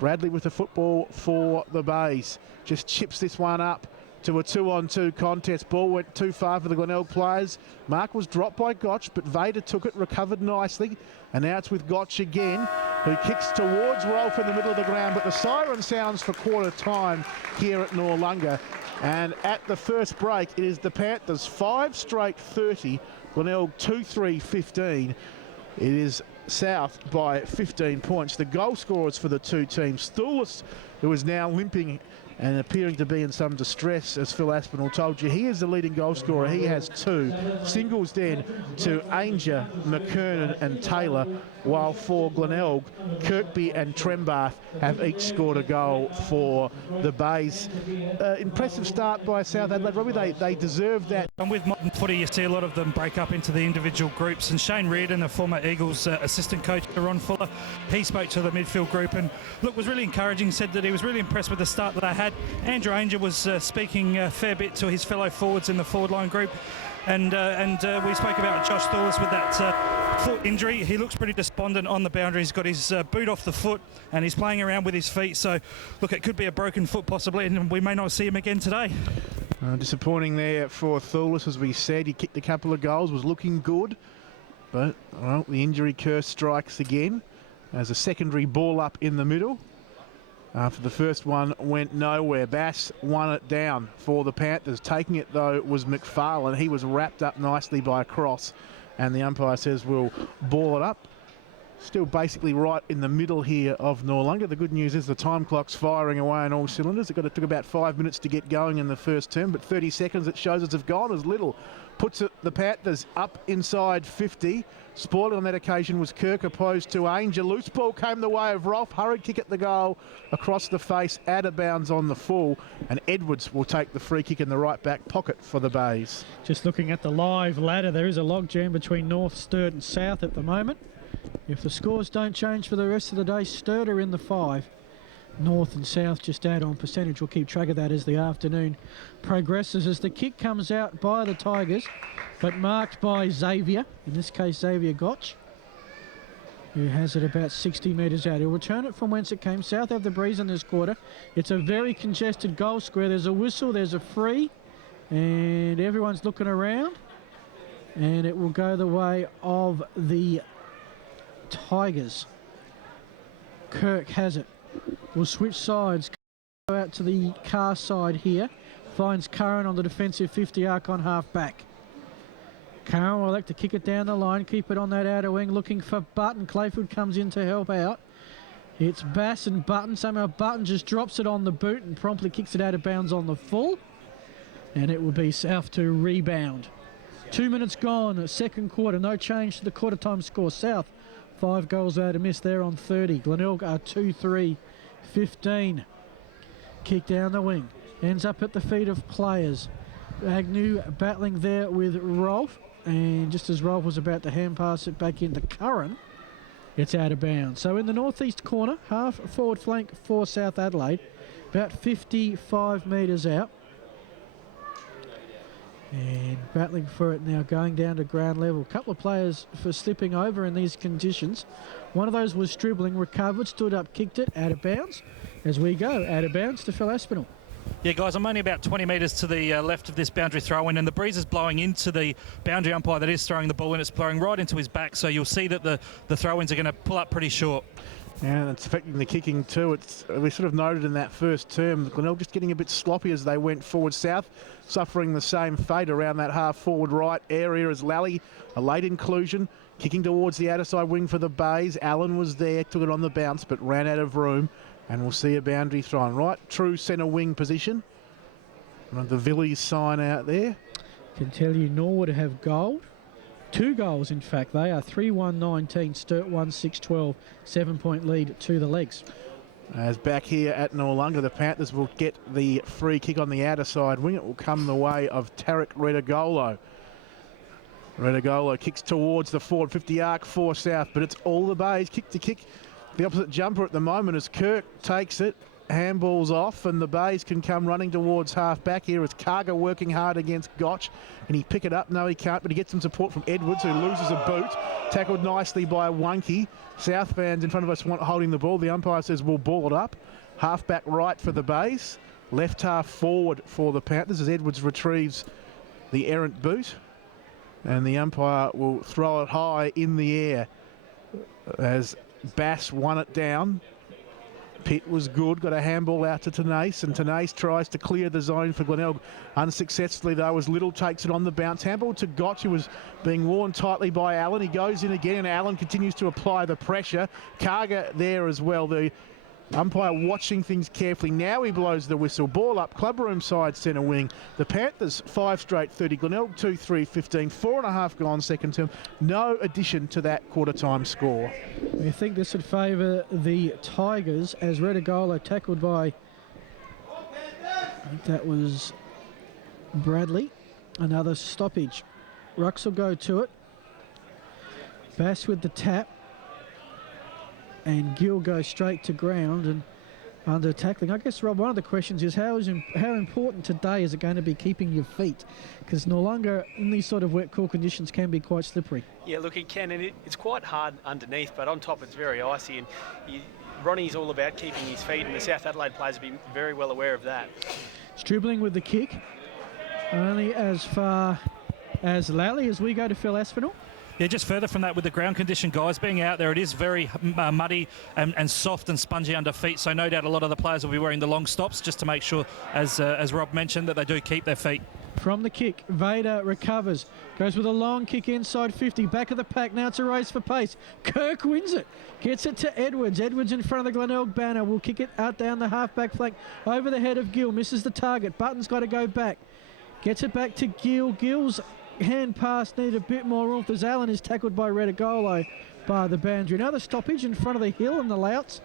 Bradley with the football for the Bays. Just chips this one up to a 2-on-2 contest. Ball went too far for the Glenelg players. Mark was dropped by Gotch, but Vader took it, recovered nicely. And now it's with Gotch again, who kicks towards Rolfe in the middle of the ground. But the siren sounds for quarter time here at Noarlunga. And at the first break, it is the Panthers 5 straight 30. Glenelg 2-3-15. It is South by 15 points. The goal scorers for the two teams. Thewlis, who is now limping and appearing to be in some distress, as Phil Aspinall told you. He is the leading goal scorer. He has 2. Singles then to Ainger, McKernan and Taylor, while for Glenelg, Kirkby and Trembath have each scored a goal for the Bays. Impressive start by South Adelaide. Robbie, they deserve that. And with modern footy, you see a lot of them break up into the individual groups. And Shane Reardon, the former Eagles assistant coach, Ron Fuller, he spoke to the midfield group and look, was really encouraging, said that he was really impressed with the start that they had. Andrew Ainger was speaking a fair bit to his fellow forwards in the forward line group. And we spoke about Josh Thewlis with that foot injury. He looks pretty despondent on the boundary. He's got his boot off the foot and he's playing around with his feet. So, look, it could be a broken foot possibly, and we may not see him again today. Disappointing there for Thulis, as we said. He kicked a couple of goals, was looking good. But, well, the injury curse strikes again as a secondary ball up in the middle. After the first one went nowhere. Bass won it down for the Panthers. Taking it, though, was McFarlane. He was wrapped up nicely by a cross. And the umpire says we'll ball it up. Still basically right in the middle here of Noarlunga. The good news is the time clock's firing away on all cylinders. It took about 5 minutes to get going in the first term, but 30 seconds it shows us have gone as little. Puts it, the Panthers up inside 50. Spoiling on that occasion was Kirk opposed to Angel. Loose ball came the way of Rolf. Hurried kick at the goal across the face, out of bounds on the full. And Edwards will take the free kick in the right back pocket for the Bays. Just looking at the live ladder, there is a logjam between North, Sturt and South at the moment. If the scores don't change for the rest of the day, Sturt are in the 5. North and South just add on percentage. We'll keep track of that as the afternoon progresses, as the kick comes out by the Tigers, but marked by Xavier, in this case Xavier Gotch, who has it about 60 metres out. He'll return it from whence it came. South have the breeze in this quarter. It's a very congested goal square. There's a whistle, there's a free, and everyone's looking around, and it will go the way of the Tigers. Kirk has it. Will switch sides, go out to the Carr side here, finds Curran on the defensive 50 arc on half back. Curran will elect to kick it down the line, keep it on that outer wing, looking for Button. Clayford comes in to help out. It's Bass and Button. Somehow Button just drops it on the boot and promptly kicks it out of bounds on the full. And it will be South to rebound. 2 minutes gone, second quarter, no change to the quarter time score. South 5 goals out of miss there on 30. Glenelg are 2-3. 15. Kick down the wing. Ends up at the feet of players. Agnew battling there with Rolf. And just as Rolf was about to hand pass it back into Curran, it's out of bounds. So in the northeast corner, half forward flank for South Adelaide. About 55 metres out. And battling for it now, going down to ground level. A couple of players for slipping over in these conditions. One of those was dribbling, recovered, stood up, kicked it, out of bounds. As we go, out of bounds to Phil Aspinall. Yeah, guys, I'm only about 20 metres to the left of this boundary throw-in, and the breeze is blowing into the boundary umpire that is throwing the ball in. It's blowing right into his back, so you'll see that the throw-ins are going to pull up pretty short. Yeah, it's affecting the kicking too. We sort of noted in that first term, Glenelg just getting a bit sloppy as they went forward. South suffering the same fate around that half forward right area as Lally, a late inclusion, kicking towards the outer side wing for the Bays. Allen was there, took it on the bounce, but ran out of room. And we'll see a boundary thrown. Right, true centre wing position. The Villiers sign out there. Can tell you Norwood have gold. 2 goals, in fact. They are 3-1-19, Sturt 1-6-12, 7-point lead to the legs. As back here at Noarlunga, the Panthers will get the free kick on the outer side wing. It will come the way of Tarek Redagolo. Redagolo kicks towards the forward 50 arc for South, but it's all the Bays. Kick to kick. The opposite jumper at the moment as Kirk takes it. Handball's off, and the Bays can come running towards half back here as Karga working hard against Gotch. Can he pick it up? No, he can't, but he gets some support from Edwards, who loses a boot. Tackled nicely by Wonky. South fans in front of us holding the ball. The umpire says we'll ball it up. Half back right for the Bays. Left half forward for the Panthers as Edwards retrieves the errant boot. And the umpire will throw it high in the air as Bass won it down. Pitt was good, got a handball out to Tenace, and Tenace tries to clear the zone for Glenelg. Unsuccessfully, though, as Little takes it on the bounce. Handball to Gotch, who was being worn tightly by Allen. He goes in again, and Allen continues to apply the pressure. Karga there as well. The umpire watching things carefully. Now he blows the whistle. Ball up, clubroom side centre wing. The Panthers 5 straight 30. Glenelg 2-3-15. 4.5 gone second term. No addition to that quarter time score. We think this would favour the Tigers as Redagolo tackled by, I think that was Bradley. Another stoppage. Rux will go to it. Bass with the tap. And Gill goes straight to ground and under tackling. I guess, Rob, one of the questions is how important today is it going to be keeping your feet? Because Noarlunga in these sort of wet, cool conditions can be quite slippery. Yeah, look, it can, and it's quite hard underneath, but on top it's very icy. And Ronnie's all about keeping his feet, and the South Adelaide players will be very well aware of that. It's dribbling with the kick. only as far as Lally as we go to Phil Aspinall. Yeah, just further from that with the ground condition, guys, being out there, it is very muddy and soft and spongy under feet. So no doubt a lot of the players will be wearing the long stops just to make sure, as Rob mentioned, that they do keep their feet. From the kick, Vader recovers, goes with a long kick inside 50, back of the pack. Now it's a race for pace. Kirk wins it, gets it to Edwards. Edwards in front of the Glenelg banner will kick it out down the half-back flank over the head of Gill, misses the target. Button's got to go back, gets it back to Gill. Gill's hand pass needed a bit more oomph as Allen is tackled by Redagolo by the boundary. Another stoppage in front of the hill and the louts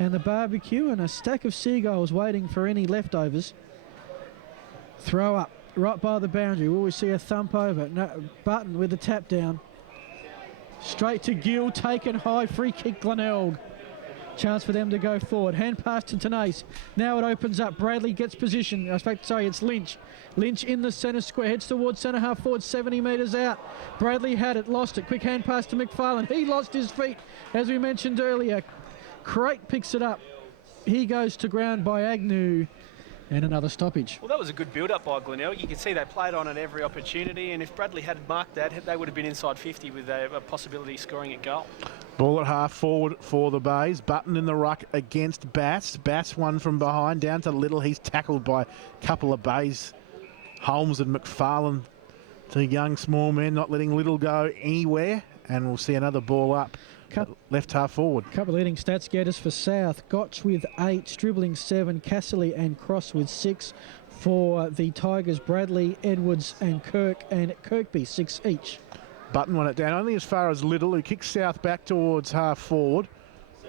and the barbecue, and a stack of seagulls waiting for any leftovers. Throw up right by the boundary. Will we see a thump over? No, Button with the tap down. Straight to Gill, taken high, free kick Glenelg. Chance for them to go forward. Hand pass to Tenace. Now it opens up. Bradley gets position. It's Lynch. Lynch in the centre square. Heads towards centre half forward, 70 metres out. Bradley had it, lost it. Quick hand pass to McFarlane. He lost his feet, as we mentioned earlier. Crate picks it up. He goes to ground by Agnew. And another stoppage. Well, that was a good build-up by Glenelg. You can see they played on at every opportunity, and if Bradley had marked that, they would have been inside 50 with a possibility of scoring a goal. Ball at half forward for the Bays. Button in the ruck against Bass. Bass one from behind down to Little. He's tackled by a couple of Bays. Holmes and McFarlane, two young small men, not letting Little go anywhere. And we'll see another ball up. Left half forward. Couple of leading stats getters for South. Gotch with 8, Stribling 7, Casserly and Cross with 6. For the Tigers, Bradley, Edwards and Kirkby, 6 each. Button won it down only as far as Little, who kicks South back towards half forward.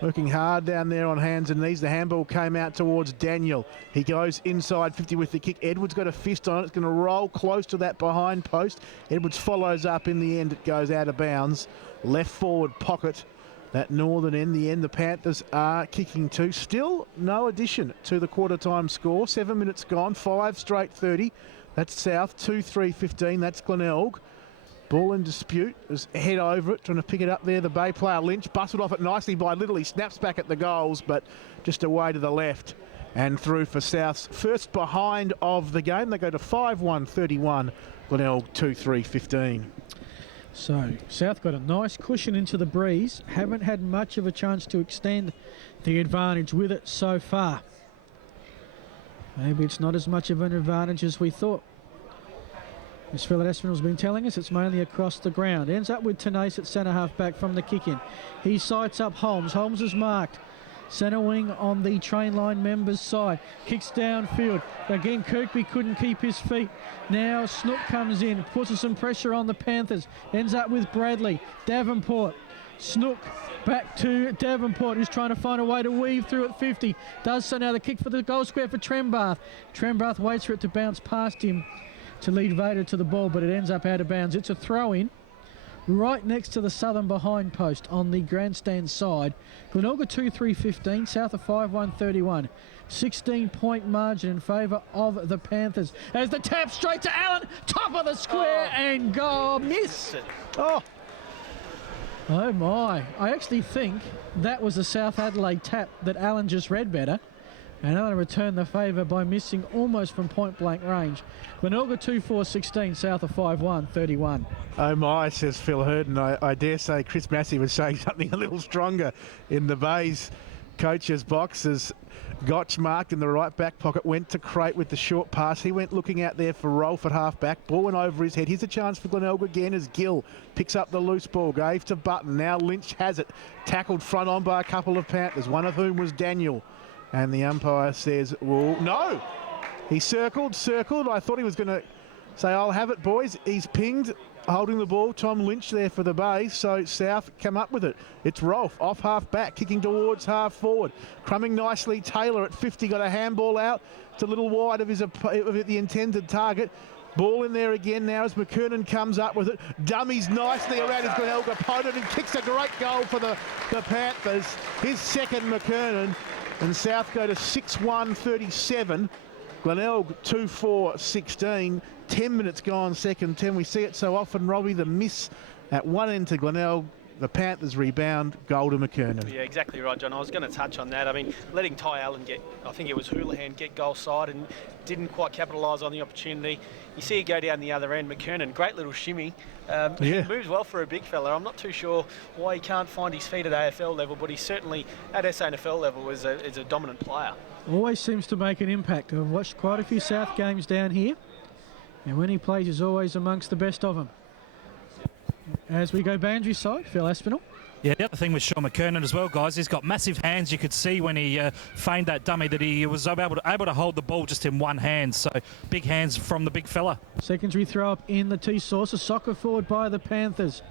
Working hard down there on hands and knees. The handball came out towards Daniel. He goes inside 50 with the kick. Edwards got a fist on it. It's going to roll close to that behind post. Edwards follows up. In the end, it goes out of bounds. Left forward pocket. That northern end, the Panthers are kicking to. Still no addition to the quarter time score. 7 minutes gone, 5 straight 30. That's South, 2-3-15. That's Glenelg. Ball in dispute. There's head over it, trying to pick it up there. The Bay player Lynch bustled off it nicely by Little. He snaps back at the goals, but just away to the left and through for South's first behind of the game. They go to 5-1-31. Glenelg 2-3-15. So, South got a nice cushion into the breeze. Haven't had much of a chance to extend the advantage with it so far. Maybe it's not as much of an advantage as we thought. As Phil Aspinall's been telling us, it's mainly across the ground. Ends up with Tenace at centre half back from the kick-in. He sights up Holmes. Holmes is marked. Centre wing on the train line members' side. Kicks downfield. Again, Kirkby couldn't keep his feet. Now Snook comes in, puts some pressure on the Panthers. Ends up with Bradley. Davenport. Snook back to Davenport, who's trying to find a way to weave through at 50. Does so now. The kick for the goal square for Trembath. Trembath waits for it to bounce past him to lead Vader to the ball, but it ends up out of bounds. It's a throw-in right next to the southern behind post on the grandstand side. Glenelg 2-3-15, South 5-1-31. 16-point margin in favour of the Panthers. As the tap straight to Allen, top of the square and goal. Miss. Oh my. I actually think that was a South Adelaide tap that Allen just read better. And Allen returned the favour by missing almost from point-blank range. Glenelg 2-4-16, South 5-1-31. Oh my, says Phil Hurden. I dare say Chris Massey was saying something a little stronger in the Bays coach's box as Gotch marked in the right back pocket, went to Crate with the short pass. He went looking out there for Rolfe at half back. Ball went over his head. Here's a chance for Glenelg again as Gill picks up the loose ball. Gave to Button. Now Lynch has it. Tackled front on by a couple of Panthers, one of whom was Daniel. And the umpire says, well, no. He circled. I thought he was going to say, I'll have it, boys. He's pinged, holding the ball. Tom Lynch there for the Bays. So South come up with it. It's Rolfe off half back, kicking towards half forward. Crumbing nicely. Taylor at 50 got a handball out. It's a little wide of the intended target. Ball in there again now as McKernan comes up with it. Dummies nicely around his Glenelg opponent and kicks a great goal for the Panthers. His second McKernan. And South go to 6-1-37. Glenelg 2-4-16. 10 minutes gone, second 10. We see it so often, Robbie. The miss at one end to Glenelg. The Panthers rebound, goal to McKernan. Yeah, exactly right, John. I was going to touch on that. I mean, letting Ty Allen get, I think it was Houlihan, get goal side and didn't quite capitalise on the opportunity. You see it go down the other end. McKernan, great little shimmy. He moves well for a big fella. I'm not too sure why he can't find his feet at AFL level, but he's certainly at SANFL level is a dominant player. Always seems to make an impact. I've watched quite a few South games down here, and when he plays, he's always amongst the best of them. As we go boundary side, Phil Aspinall. Yeah, the other thing with Sean McKernan as well, guys, he's got massive hands. You could see when he feigned that dummy that he was able to hold the ball just in one hand. So big hands from the big fella. Secondary throw up in the T-Sauce, a soccer forward by the Panthers.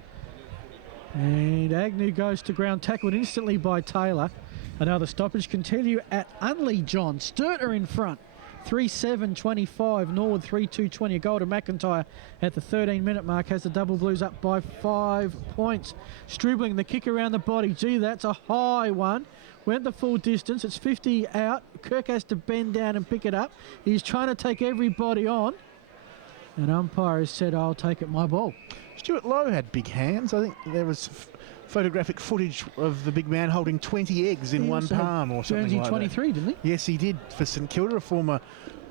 And Agnew goes to ground, tackled instantly by Taylor. Another stoppage continue at Unley John. Sturter in front. 3-7-25, Norwood 3-2-20. A goal to McIntyre at the 13-minute mark has the Double Blues up by 5 points. Stribling the kick around the body. Gee, that's a high one. Went the full distance. It's 50 out. Kirk has to bend down and pick it up. He's trying to take everybody on. And umpire has said, I'll take it, my ball. Stuart Lowe had big hands. I think there was photographic footage of the big man holding 20 eggs in one palm or something like 23, that. Didn't he? Yes, he did for St Kilda, a former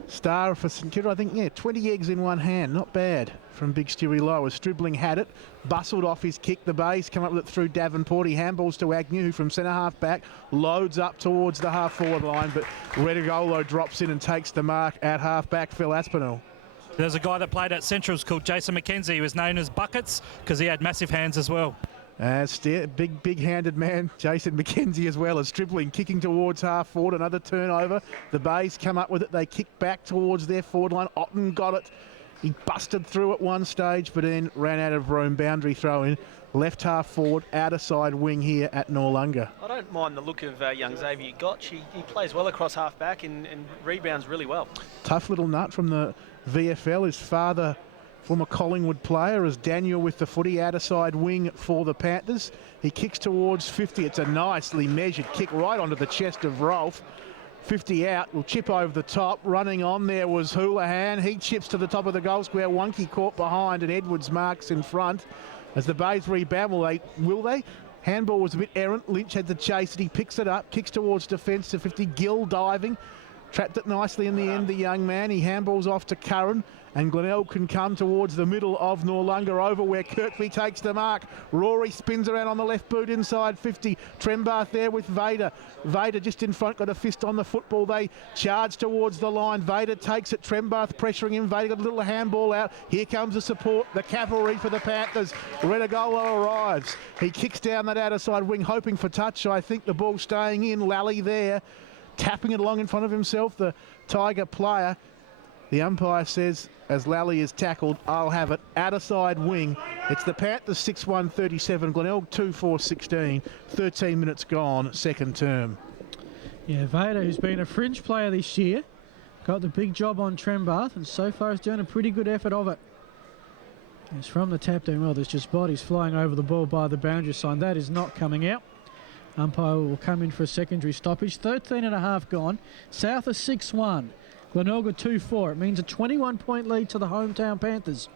star for St Kilda. I think, yeah, 20 eggs in one hand. Not bad from big Stewie Lowe. As Stribling had it, bustled off his kick. The base, come up with it through Davenport. He handballs to Agnew, who from centre half back loads up towards the half forward line, but Redigolo drops in and takes the mark at half back, Phil Aspinall. There's a guy that played at Centrals called Jason McKenzie. He was known as Buckets because he had massive hands as well. Big-handed man, Jason McKenzie as well as Stribling, kicking towards half forward. Another turnover. The Bays come up with it. They kick back towards their forward line. Otten got it. He busted through at one stage, but then ran out of room. Boundary throw in. Left half forward, outer side wing here at Noarlunga. I don't mind the look of young Xavier Gotch. He plays well across half back and rebounds really well. Tough little nut from the VFL. His father, former Collingwood player, as Daniel with the footy, outer side wing for the Panthers. He kicks towards 50. It's a nicely measured kick right onto the chest of Rolfe. 50 out, will chip over the top. Running on there was Houlihan. He chips to the top of the goal square. Wonky caught behind and Edwards marks in front. As the Bays rebound, will they? Handball was a bit errant. Lynch had to chase it. He picks it up, kicks towards defence to 50. Gill diving. Trapped it nicely in the end, the young man. He handballs off to Curran, and Glenelg can come towards the middle of Noarlunga over where Kirkby takes the mark. Rory spins around on the left boot inside 50. Trembath there with Vader. Vader just in front, got a fist on the football. They charge towards the line. Vader takes it. Trembath pressuring him. Vader got a little handball out. Here comes the support, the cavalry for the Panthers. Redigolo arrives. He kicks down that outer side wing, hoping for touch. I think the ball staying in. Lally there, tapping it along in front of himself, the Tiger player. The umpire says, as Lally is tackled, I'll have it. Outer side wing. It's the Panthers 6-1-37, Glenelg 2-4-16. 13 minutes gone, second term. Yeah, Vader, who's been a fringe player this year, got the big job on Trembath, and so far is doing a pretty good effort of it. It's from the tap down. Well, there's just bodies flying over the ball by the boundary sign. That is not coming out. Umpire will come in for a secondary stoppage. 13 and a half gone. South are 6-1. Glenelg 2-4. It means a 21-point lead to the hometown Panthers.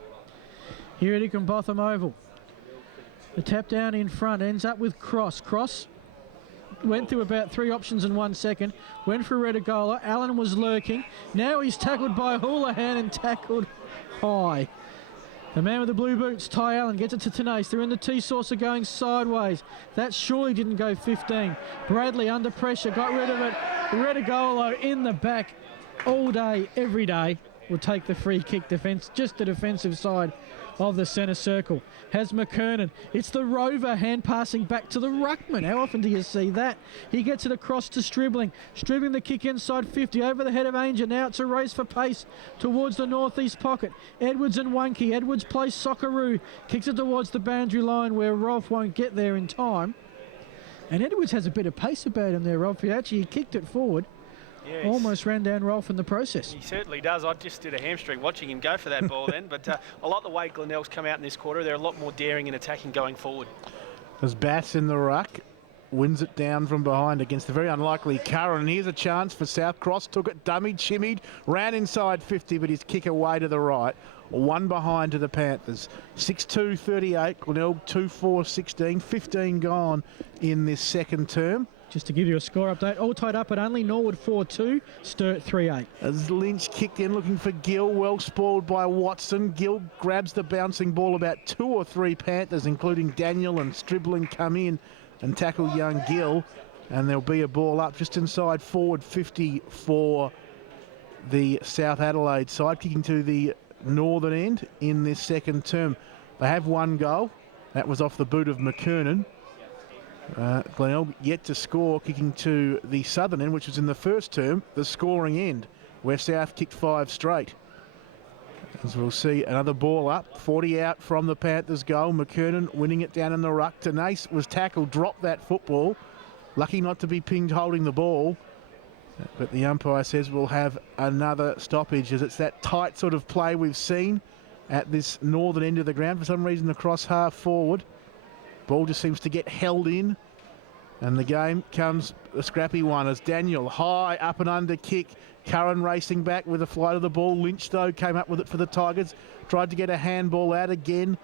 Here at Hickenbotham Oval. The tap down in front ends up with Cross. Cross went through about 3 options in 1 second. Went for Redigola. Allen was lurking. Now he's tackled by Houlihan and tackled high. The man with the blue boots, Ty Allen, gets it to Tenace. They're in the T-Saucer going sideways. That surely didn't go 15. Bradley under pressure, got rid of it. Redigolo in the back all day, every day. Will take the free kick defence, just the defensive side of the centre circle. Has McKernan. It's the Rover hand passing back to the ruckman. How often do you see that? He gets it across to Stribling. Stribling the kick inside 50 over the head of Ainger. Now it's a race for pace towards the northeast pocket. Edwards and Wonky. Edwards plays Socceroo. Kicks it towards the boundary line where Rolfe won't get there in time. And Edwards has a bit of pace about him there, Rolfe. He actually kicked it forward. Yes. Almost ran down Rolfe in the process. He certainly does. I just did a hamstring watching him go for that ball then. But I like the way Glenelg's come out in this quarter. They're a lot more daring and attacking going forward. There's Bass in the ruck. wins it down from behind against the very unlikely Curran. And here's a chance for South Cross. Took it, dummied, shimmied, ran inside 50, but his kick away to the right. One behind to the Panthers. 6-2-38, Glenelg 2-4-16, 15 gone in this second term. Just to give you a score update, all tied up at only Norwood 4-2, Sturt 3-8. As Lynch kicked in looking for Gill, well spoiled by Watson. Gill grabs the bouncing ball. About 2 or 3 Panthers, including Daniel and Stribling, come in and tackle young Gill. And there'll be a ball up just inside forward 50 for the South Adelaide side, kicking to the northern end in this second term. They have one goal. That was off the boot of McKernan. Glenelg yet to score, kicking to the southern end, which was in the first term, the scoring end, where South kicked 5 straight. As we'll see, another ball up, 40 out from the Panthers goal. McKernan winning it down in the ruck. Tenace was tackled, dropped that football. Lucky not to be pinged holding the ball. But the umpire says we'll have another stoppage, as it's that tight sort of play we've seen at this northern end of the ground. For some reason, across half forward. Ball just seems to get held in, and the game comes a scrappy one as Daniel, high up and under kick. Curran racing back with a flight of the ball. Lynch, though, came up with it for the Tigers. Tried to get a handball out again.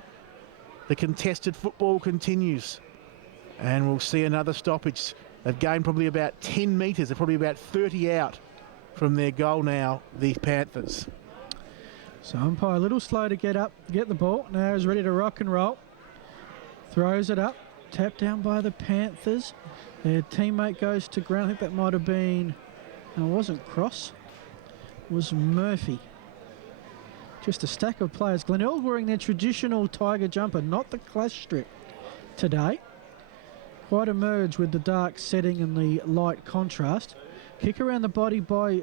The contested football continues, and we'll see another stoppage. They've gained probably about 10 metres. They're probably about 30 out from their goal now, the Panthers. So umpire a little slow to get up, get the ball. Now he's ready to rock and roll. Throws it up, tapped down by the Panthers. Their teammate goes to ground. I think that might have been, no, it wasn't Cross, it was Murphy. Just a stack of players. Glenelg wearing their traditional Tiger jumper, not the clash strip today. Quite a merge with the dark setting and the light contrast. Kick around the body by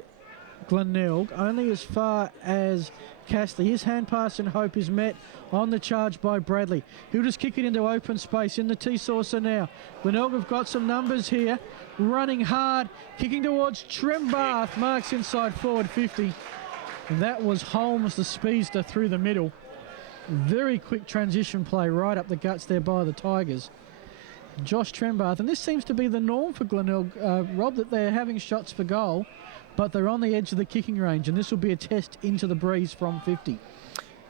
Glenelg, only as far as Castley. His hand pass and hope is met on the charge by Bradley. He'll just kick it into open space in the T-saucer now. Glenelg have got some numbers here. Running hard, kicking towards Trembath. Marks inside forward 50. And that was Holmes, the speedster, through the middle. Very quick transition play right up the guts there by the Tigers. Josh Trembath, and this seems to be the norm for Glenelg, Rob, that they're having shots for goal, but they're on the edge of the kicking range, and this will be a test into the breeze from 50.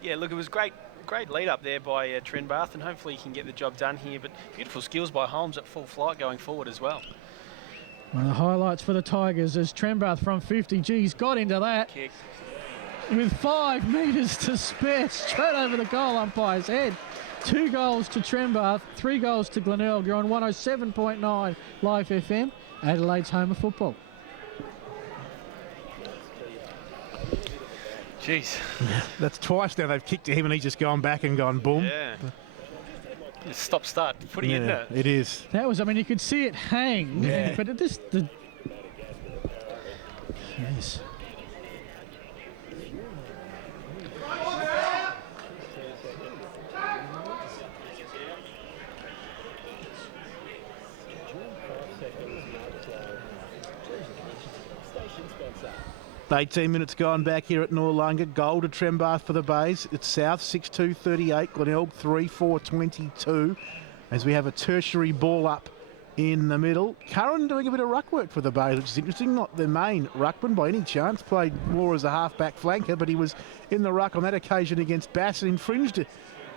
Yeah, look, it was great lead up there by Trembath, and hopefully he can get the job done here, but beautiful skills by Holmes at full flight going forward as well. One of the highlights for the Tigers is Trembath from 50. Geez, got into that. Kick. With 5 metres to spare, straight over the goal umpire's head. 2 goals to Trembath, 3 goals to Glenelg. You're on 107.9 Live FM, Adelaide's home of football. Jeez. That's twice now they've kicked to him and he's just gone back and gone boom. Yeah. Stop start footy, isn't it? It is. That was, I mean, you could see it hang, Yeah. but it just... Yes. The 18 minutes gone back here at Noarlunga. Goal to Trembath for the Bays. It's South 6-2-38, Glenelg 3-4-22. As we have a tertiary ball up in the middle. Curran doing a bit of ruck work for the Bays, which is interesting. Not the main ruckman by any chance. Played more as a half-back flanker, but he was in the ruck on that occasion against Bass and infringed it.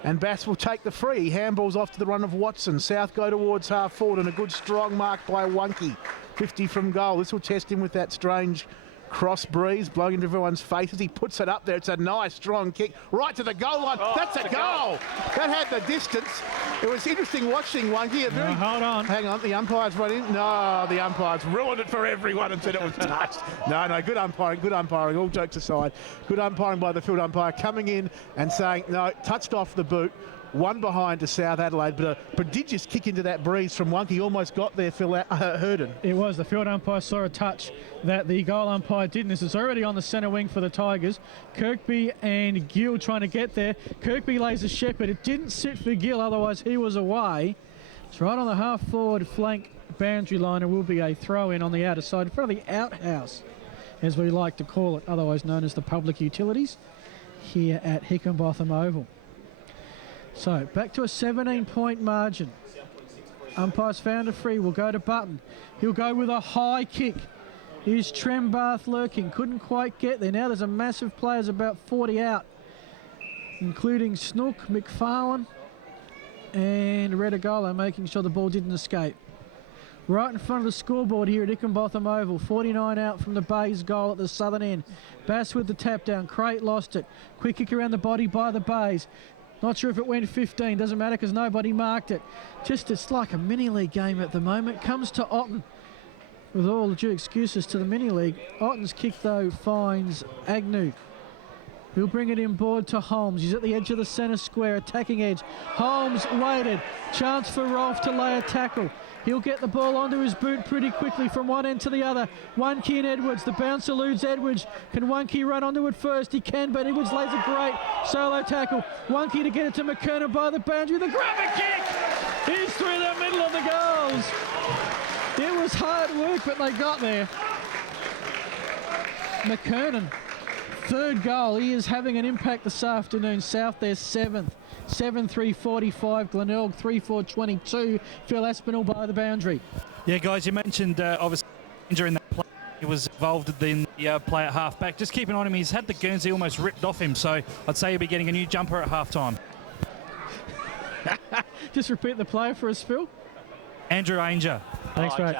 And Bass will take the free. Handballs off to the run of Watson. South go towards half forward, and a good strong mark by Wunky. 50 from goal. This will test him with that strange cross breeze blowing into everyone's faces. He puts it up there. It's a nice strong kick right to the goal line. Oh, that's a goal. That had the distance. It was interesting watching Wunky. Hold on. Hang on, the umpire's run in. No, the umpire's ruined it for everyone and said it was touched. No, good umpiring, all jokes aside. Good umpiring by the field umpire coming in and saying, no, touched off the boot. One behind to South Adelaide, but a prodigious kick into that breeze from Wunky. Almost got there, Phil Herden. It was. The field umpire saw a touch that the goal umpire didn't. This is already on the centre wing for the Tigers. Kirkby and Gill trying to get there. Kirkby lays a shepherd. It didn't sit for Gill, otherwise he was away. It's right on the half-forward flank boundary line. It will be a throw-in on the outer side, in front of the outhouse, as we like to call it, otherwise known as the public utilities, here at Hickenbotham Oval. So, back to a 17-point margin. Umpire's found a free. Will go to Button. He'll go with a high kick. Here's Trembath lurking. Couldn't quite get there. Now there's a massive players about 40 out, including Snook, McFarlane and Redigolo, making sure the ball didn't escape. Right in front of the scoreboard here at Ickenbotham Oval. 49 out from the Bays goal at the southern end. Bass with the tap down. Crate lost it. Quick kick around the body by the Bays. Not sure if it went 15. Doesn't matter because nobody marked it. It's like a mini-league game at the moment. Comes to Otten. With all the due excuses to the mini-league. Otten's kick, though, finds Agnew. He'll bring it in board to Holmes. He's at the edge of the centre square, attacking edge. Holmes waited. Chance for Rolfe to lay a tackle. He'll get the ball onto his boot pretty quickly from one end to the other. One-key and Edwards. The bounce eludes Edwards. Can One-key run onto it first? He can, but Edwards lays a great solo tackle. One-key to get it to McKernan by the boundary. The grabber kick! He's through the middle of the goals. It was hard work, but they got there. McKernan, third goal. He is having an impact this afternoon. South, their seventh. 7-3-45, Glenelg 3-4-22. Phil Aspinall by the boundary. Yeah, guys, you mentioned obviously during that play he was involved in the play at half back. Just keep an eye on him. He's had the Guernsey almost ripped off him, so I'd say he'll be getting a new jumper at half time. Just repeat the player for us, Phil. Andrew Ainger. Thanks, mate.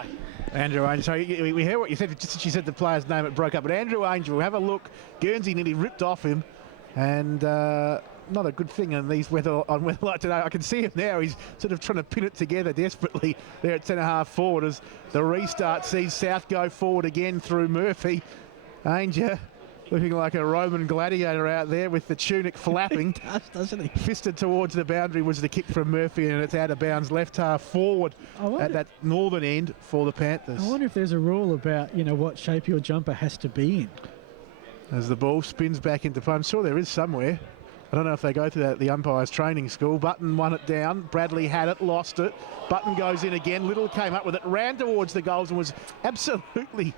Andrew Angel. So we heard what you said. Just as you said the player's name, it broke up. But Andrew Angel, we'll have a look. Guernsey nearly ripped off him, and not a good thing on weather like today. I can see him now. He's sort of trying to pin it together desperately there at centre-half forward as the restart sees South go forward again through Murphy. Ainger looking like a Roman gladiator out there with the tunic flapping. He does, doesn't he? Fisted towards the boundary was the kick from Murphy, and it's out of bounds left half forward at that northern end for the Panthers. I wonder if there's a rule about, what shape your jumper has to be in. As the ball spins back into play. I'm sure there is somewhere. I don't know if they go through that at the umpire's training school. Button won it down. Bradley had it, lost it. Button goes in again. Little came up with it, ran towards the goals and was absolutely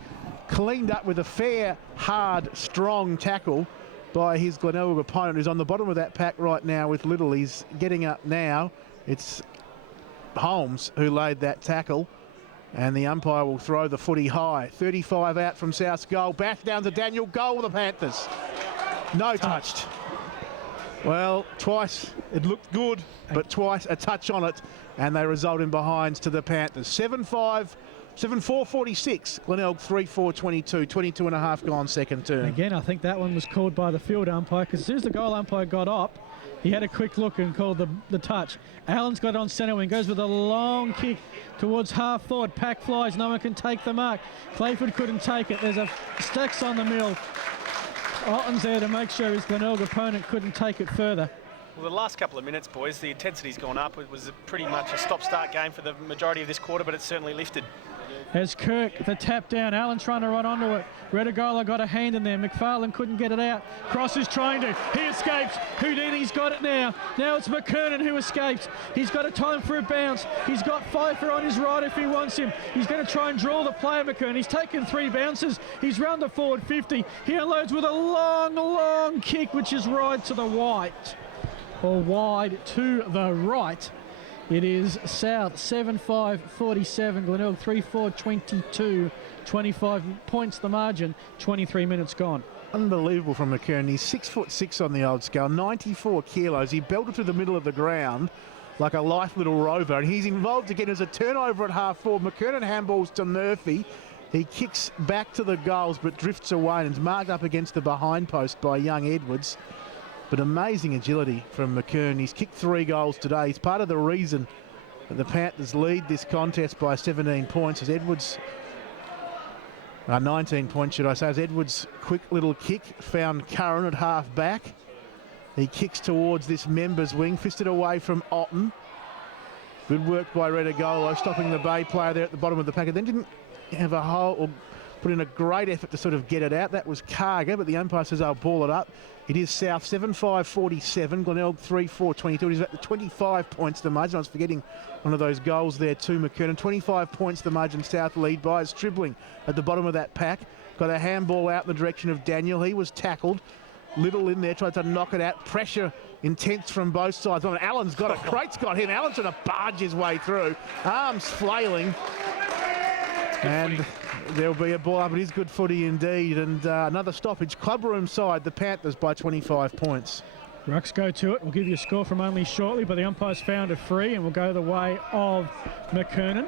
cleaned up with a fair, hard, strong tackle by his Glenelg opponent, who's on the bottom of that pack right now with Little. He's getting up now. It's Holmes who laid that tackle, and the umpire will throw the footy high. 35 out from South's goal. Bath down to Daniel. Goal the Panthers. No touched. Well, twice it looked good, but twice a touch on it, and they result in behinds to the Panthers. 7-4-46, Glenelg 3-4-22, 22 and a half gone second term. Again, I think that one was called by the field umpire, because as soon as the goal umpire got up, he had a quick look and called the touch. Allen's got on centre wing, goes with a long kick towards half forward. Pack flies, no one can take the mark. Clayford couldn't take it. There's a Stacks on the mill. Otten's there to make sure his Glenelg opponent couldn't take it further. Well, the last couple of minutes, boys, the intensity's gone up. It was pretty much a stop-start game for the majority of this quarter, but it's certainly lifted. As Kirk, the tap down, Allen trying to run onto it. Redigola got a hand in there. McFarlane couldn't get it out. Cross is trying to. He escapes. Houdini's got it now. Now it's McKernan who escapes. He's got a time for a bounce. He's got Pfeiffer on his right if he wants him. He's going to try and draw the player, McKernan. He's taken 3 bounces. He's round the forward 50. He unloads with a long, long kick, which is wide to the right. Or wide to the right. It is South 7-5-47, Glenelg 3-4-22, 25 points the margin, 23 minutes gone. Unbelievable from McKernan. He's 6'6" on the old scale, 94 kilos. He belted through the middle of the ground like a lithe little rover, and he's involved again as a turnover at half forward. McKernan handballs to Murphy. He kicks back to the goals but drifts away and is marked up against the behind post by young Edwards. But amazing agility from McKernan. He's kicked 3 goals today. He's part of the reason that the Panthers lead this contest by 17 points as Edwards, 19 points should I say, as Edwards' quick little kick found Curran at half back. He kicks towards this members wing, fisted away from Otten. Good work by Redigolo, stopping the Bay player there at the bottom of the pack. And then didn't have a hole or put in a great effort to sort of get it out. That was Carger, but the umpire says I'll ball it up. It is South 7-5-47, Glenelg 3-4-22. It is at the 25 points the margin. I was forgetting one of those goals there too, McKernan. 25 points the margin South lead by. Stribling at the bottom of that pack. Got a handball out in the direction of Daniel. He was tackled. Little in there, tried to knock it out. Pressure intense from both sides. Allen's got it. Crate's got him. Allen's trying to barge his way through. Arms flailing. And there'll be a ball up. It is good footy indeed. And another stoppage. Clubroom side, the Panthers by 25 points. Rucks go to it. We'll give you a score from only shortly, but the umpire's found a free and will go the way of McKernan.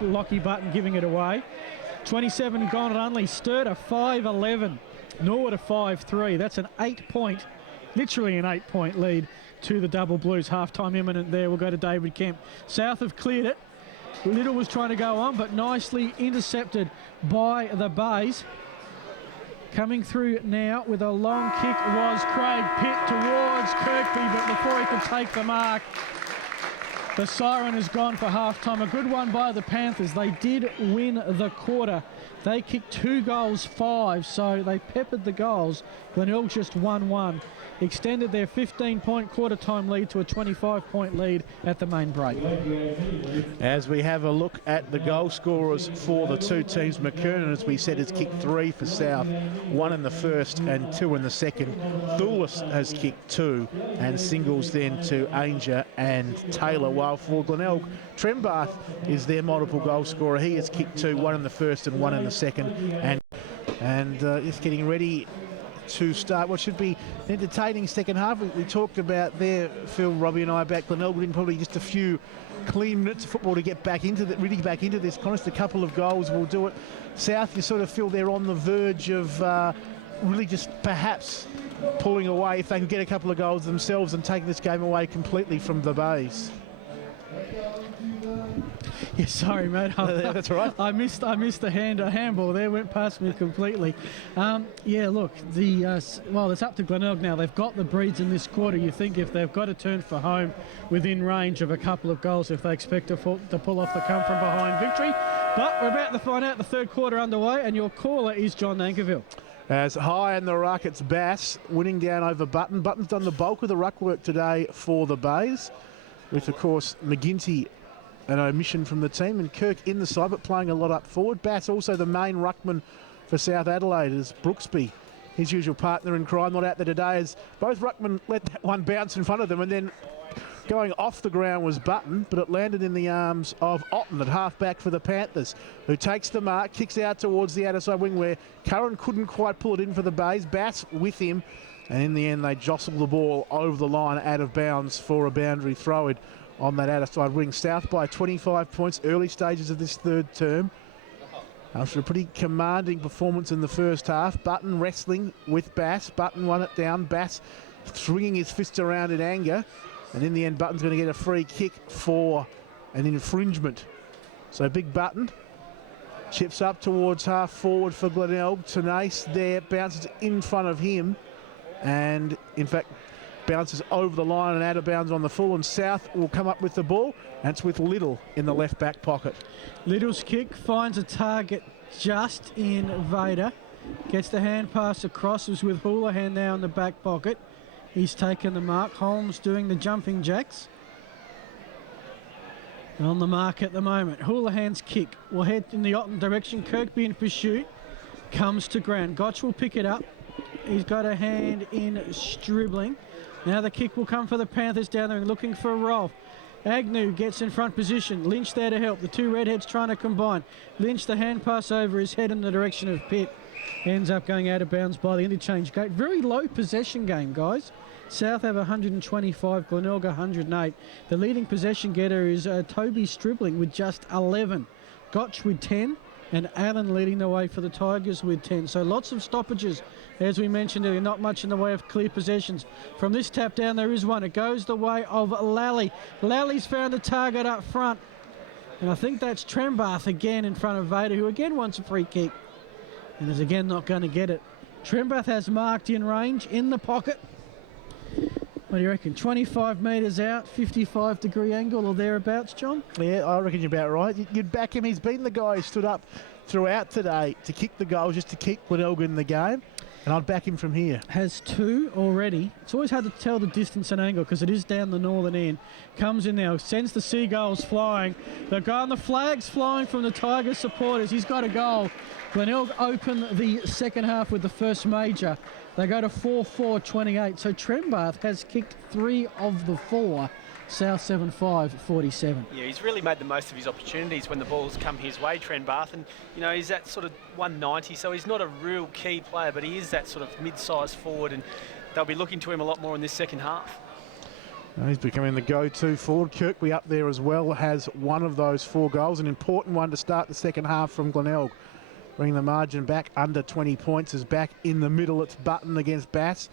Lockie Button giving it away. 27 gone at only. Sturt a 5-11. Norwood a 5-3. That's an 8-point, literally an 8-point lead to the Double Blues. Half-time imminent there. We'll go to David Kemp. South have cleared it. Little was trying to go on, but nicely intercepted by the Bays. Coming through now with a long kick was Craig Pitt towards Kirkby, but before he could take the mark, the siren has gone for half-time. A good one by the Panthers. They did win the quarter. They kicked 2 goals, 5, so they peppered the goals. Glenelg just 1-1. Extended their 15-point quarter-time lead to a 25-point lead at the main break. As we have a look at the goal scorers for the two teams, McKernan, as we said, has kicked 3 for South, 1 in the first and 2 in the second. Thulis has kicked 2, and singles then to Ainger and Taylor, while for Glenelg, Trembath is their multiple goal scorer. He has kicked 2, 1 in the first and 1 in the second, and just getting ready to start what should be an entertaining second half. We talked about there, Phil, Robbie and I, about Glenelg in probably just a few clean minutes of football to get back into really back into this contest. A couple of goals will do it. South, you sort of feel they're on the verge of really just perhaps pulling away if they can get a couple of goals themselves and taking this game away completely from the Bays. Yeah, sorry, mate. That's all right. I missed the handball there. Went past me completely. Yeah, look, well, it's up to Glenelg now. They've got the breeds in this quarter. You think if they've got to turn for home within range of a couple of goals, if they expect to pull off the come-from-behind victory. But we're about to find out. The third quarter underway, and your caller is John Nankerville. As high in the ruck, it's Bass winning down over Button. Button's done the bulk of the ruck work today for the Bays, with, of course, McGinty an omission from the team, and Kirk in the side but playing a lot up forward. Bass also the main ruckman for South Adelaide, as Brooksby, his usual partner in crime, not out there today, as both ruckmen let that one bounce in front of them, and then going off the ground was Button, but it landed in the arms of Otten at half-back for the Panthers, who takes the mark, kicks out towards the outer side wing where Curran couldn't quite pull it in for the Bays. Bass with him, and in the end they jostle the ball over the line out of bounds for a boundary throw-in on that outer side wing. South by 25 points, early stages of this third term. After a pretty commanding performance in the first half, Button wrestling with Bass. Button won it down. Bass swinging his fist around in anger. And in the end, Button's going to get a free kick for an infringement. So Big Button chips up towards half forward for Glenelg. Tenace there, bounces in front of him. And in fact, bounces over the line and out of bounds on the full, and South will come up with the ball, and it's with Little in the left back pocket. Little's kick finds a target just in Vader, gets the hand pass across, is with Houlihan now in the back pocket. He's taken the mark. Holmes doing the jumping jacks. On the mark at the moment. Houlihan's kick will head in the Otten direction. Kirkby in pursuit, comes to ground. Gotch will pick it up. He's got a hand in Stribling. Now the kick will come for the Panthers down there, looking for Rolf. Agnew gets in front position. Lynch there to help. The two redheads trying to combine. Lynch, the hand pass over his head in the direction of Pitt. Ends up going out of bounds by the interchange gate. Very low possession game, guys. South have 125, Glenelg 108. The leading possession getter is Toby Stribling with just 11. Gotch with 10. And Allen leading the way for the Tigers with 10. So lots of stoppages, as we mentioned earlier. Not much in the way of clear possessions. From this tap down, there is one. It goes the way of Lally. Lally's found the target up front. And I think that's Trembath again in front of Vader, who again wants a free kick. And is again not going to get it. Trembath has marked in range, in the pocket. What do you reckon? 25 metres out, 55-degree angle or thereabouts, John? Yeah, I reckon you're about right. You'd back him. He's been the guy who stood up throughout today to kick the goals, just to keep Glenelg in the game. And I'd back him from here. Has 2 already. It's always hard to tell the distance and angle because it is down the northern end. Comes in now, sends the seagulls flying. The guy on the flag's flying from the Tigers supporters. He's got a goal. Glenelg open the second half with the first major They go to 4-4-28. So Trembath has kicked 3 of the 4. South 7-5-47. Yeah, he's really made the most of his opportunities when the ball's come his way, Trembath. And, you know, he's that sort of 190, so he's not a real key player, but he is that sort of mid-sized forward, and they'll be looking to him a lot more in this second half. He's becoming the go-to forward. Kirkby up there as well has one of those 4 goals, an important one to start the second half from Glenelg. Bringing the margin back under 20 points is back in the middle. It's Button against Bass.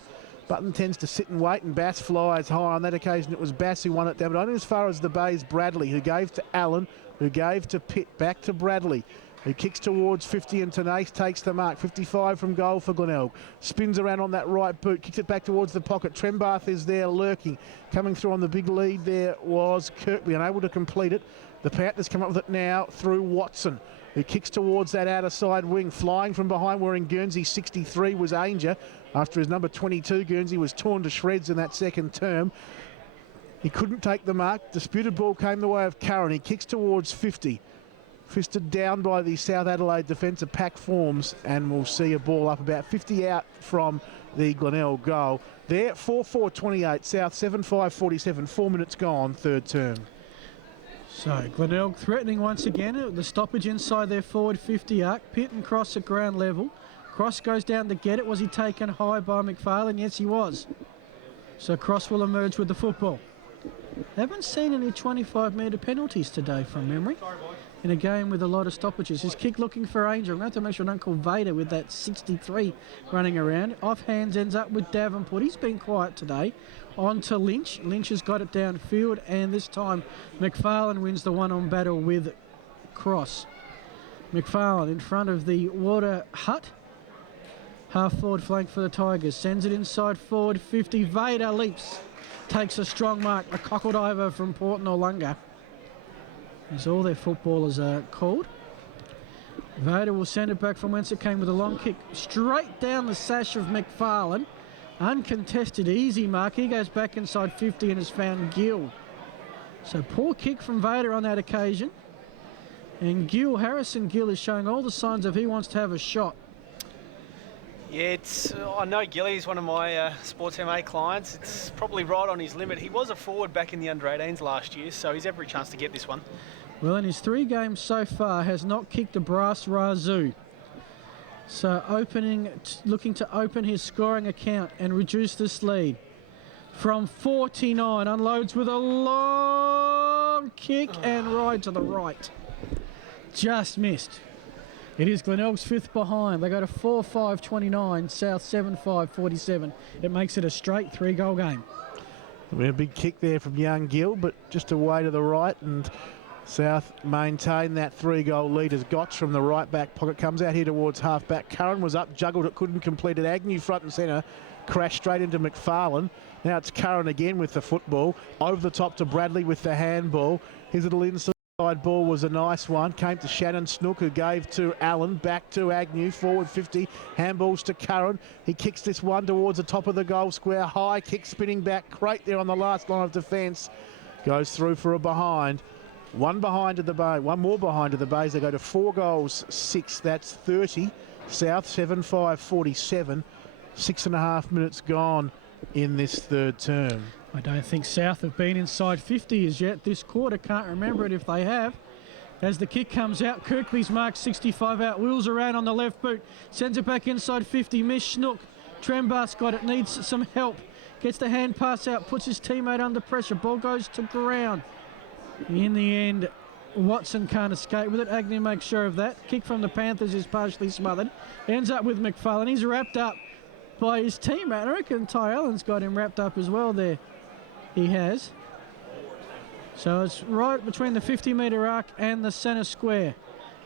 Button tends to sit and wait, and Bass flies high. On that occasion, it was Bass who won it down, but only as far as the Bays. Bradley, who gave to Allen, who gave to Pitt, back to Bradley, who kicks towards 50, and Tenace takes the mark. 55 from goal for Glenelg. Spins around on that right boot, kicks it back towards the pocket. Trembath is there lurking. Coming through on the big lead there was Kirkby, unable to complete it. The Panthers come up with it now through Watson, who kicks towards that outer side wing. Flying from behind, wearing Guernsey 63, was Ainger. After his number 22, Guernsey was torn to shreds in that second term. He couldn't take the mark. Disputed ball came the way of Curran. He kicks towards 50. Fisted down by the South Adelaide defensive pack forms, and we'll see a ball up about 50 out from the Glenelg goal. There, 4-4-28, South 7-5-47, 4 minutes gone, third term. So Glenelg threatening once again. The stoppage inside their forward 50 arc. Pitt and Cross at ground level. Cross goes down to get it. Was he taken high by McFarlane? Yes, he was. So Cross will emerge with the football. Haven't seen any 25-metre penalties today from memory in a game with a lot of stoppages. His kick looking for Angel. I'm going to have to make sure I don't call Vader with that 63 running around. Off hands ends up with Davenport. He's been quiet today. On to Lynch. Lynch has got it downfield, and this time McFarlane wins the one-on battle with Cross. McFarlane in front of the water hut. Half forward flank for the Tigers. Sends it inside forward 50. Vader leaps. Takes a strong mark. A cockle diver from Port Noarlunga. As all their footballers are called. Vader will send it back from whence it came with a long kick. Straight down the sash of McFarlane. Uncontested, easy mark. He goes back inside 50 and has found Gill. So poor kick from Vader on that occasion. And Gill, Harrison Gill, is showing all the signs of he wants to have a shot. Yeah, I know Gilly's one of my Sports MA clients. It's probably right on his limit. He was a forward back in the under-18s last year, so he's every chance to get this one. Well, in his 3 games so far, has not kicked a brass razoo. So looking to open his scoring account and reduce this lead. From 49, unloads with a long kick and ride to the right. Just missed. It is Glenelg's 5th behind. They go to 4-5-29, South 7-5-47. It makes it a straight 3-goal game. A big kick there from young Gill, but just away to the right, and South maintain that 3-goal lead as Gotch from the right back pocket comes out here towards half back. Curran was up, juggled it, couldn't complete it. Agnew front and centre, crashed straight into McFarlane. Now it's Curran again with the football. Over the top to Bradley with the handball. His little inside ball was a nice one. Came to Shannon Snook, who gave to Allen. Back to Agnew, forward 50. Handballs to Curran. He kicks this one towards the top of the goal square. High kick spinning back. Crate there on the last line of defence. Goes through for a behind. One behind to the Bay. One more behind to the Bays. They go to 4 goals, 6. That's 30. South 7-5-47. 6.5 minutes gone in this third term. I don't think South have been inside 50 as yet this quarter. Can't remember it if they have. As the kick comes out, Kirkby's marked 65 out. Wheels around on the left boot. Sends it back inside 50. Miss Schnook. Trembath's got it. Needs some help. Gets the hand pass out. Puts his teammate under pressure. Ball goes to ground. In the end, Watson can't escape with it. Agnew makes sure of that. Kick from the Panthers is partially smothered. Ends up with McFarlane. He's wrapped up by his teammate. I reckon Ty Allen's got him wrapped up as well there. He has. So it's right between the 50-metre arc and the centre square.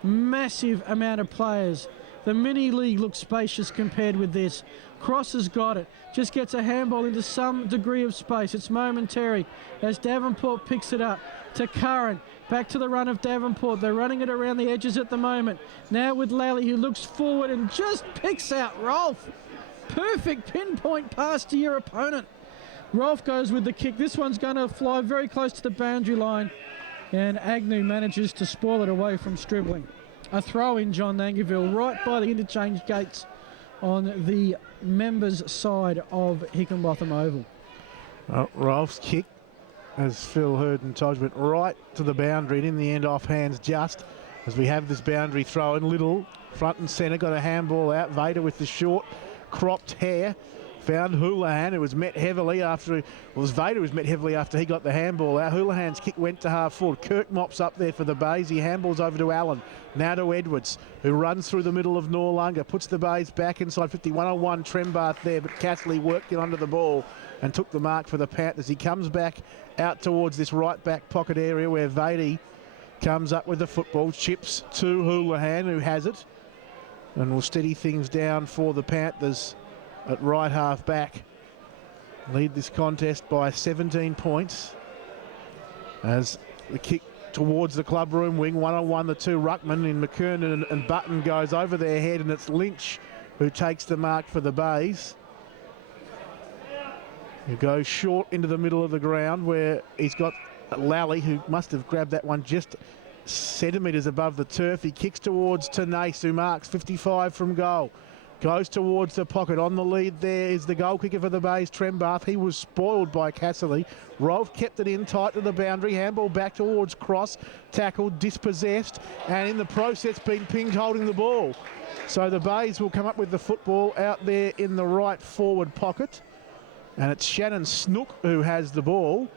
Massive amount of players. The mini-league looks spacious compared with this. Cross has got it. Just gets a handball into some degree of space. It's momentary as Davenport picks it up to Curran. Back to the run of Davenport. They're running it around the edges at the moment. Now with Lally, who looks forward and just picks out Rolfe. Perfect pinpoint pass to your opponent. Rolfe goes with the kick. This one's going to fly very close to the boundary line, and Agnew manages to spoil it away from Stribling. A throw in, John Nangerville, right by the interchange gates on the members' side of Hickenbotham Oval. Rolf's kick, as Phil Hurden told you, went right to the boundary, and in the end off hands just as we have this boundary throw in. Little front and centre, got a handball out. Vader with the short cropped hair found Houlihan, who was met heavily after, well, it was Vader who was met heavily after he got the handball out. Houlihan's kick went to half forward. Kirk mops up there for the Bays. He handballs over to Allen. Now to Edwards, who runs through the middle of Noarlunga, puts the Bays back inside 50. 1-on-1 Trembath there, but Castley worked it under the ball and took the mark for the Panthers. He comes back out towards this right back pocket area where Vady comes up with the football, chips to Houlihan, who has it, and will steady things down for the Panthers at right half back. Lead this contest by 17 points as the kick towards the clubroom wing. 1-on-1 the two ruckmen in McKernan and Button goes over their head, and it's Lynch who takes the mark for the Bays. He goes short into the middle of the ground where he's got Lally, who must have grabbed that one just centimetres above the turf. He kicks towards Tenace, who marks 55 from goal. Goes towards the pocket. On the lead there is the goal kicker for the Bays, Trembath. He was spoiled by Casserly. Rolf kept it in tight to the boundary. Handball back towards Cross. Tackled, dispossessed, and in the process been pinged holding the ball. So the Bays will come up with the football out there in the right forward pocket. And it's Shannon Snook who has the ball.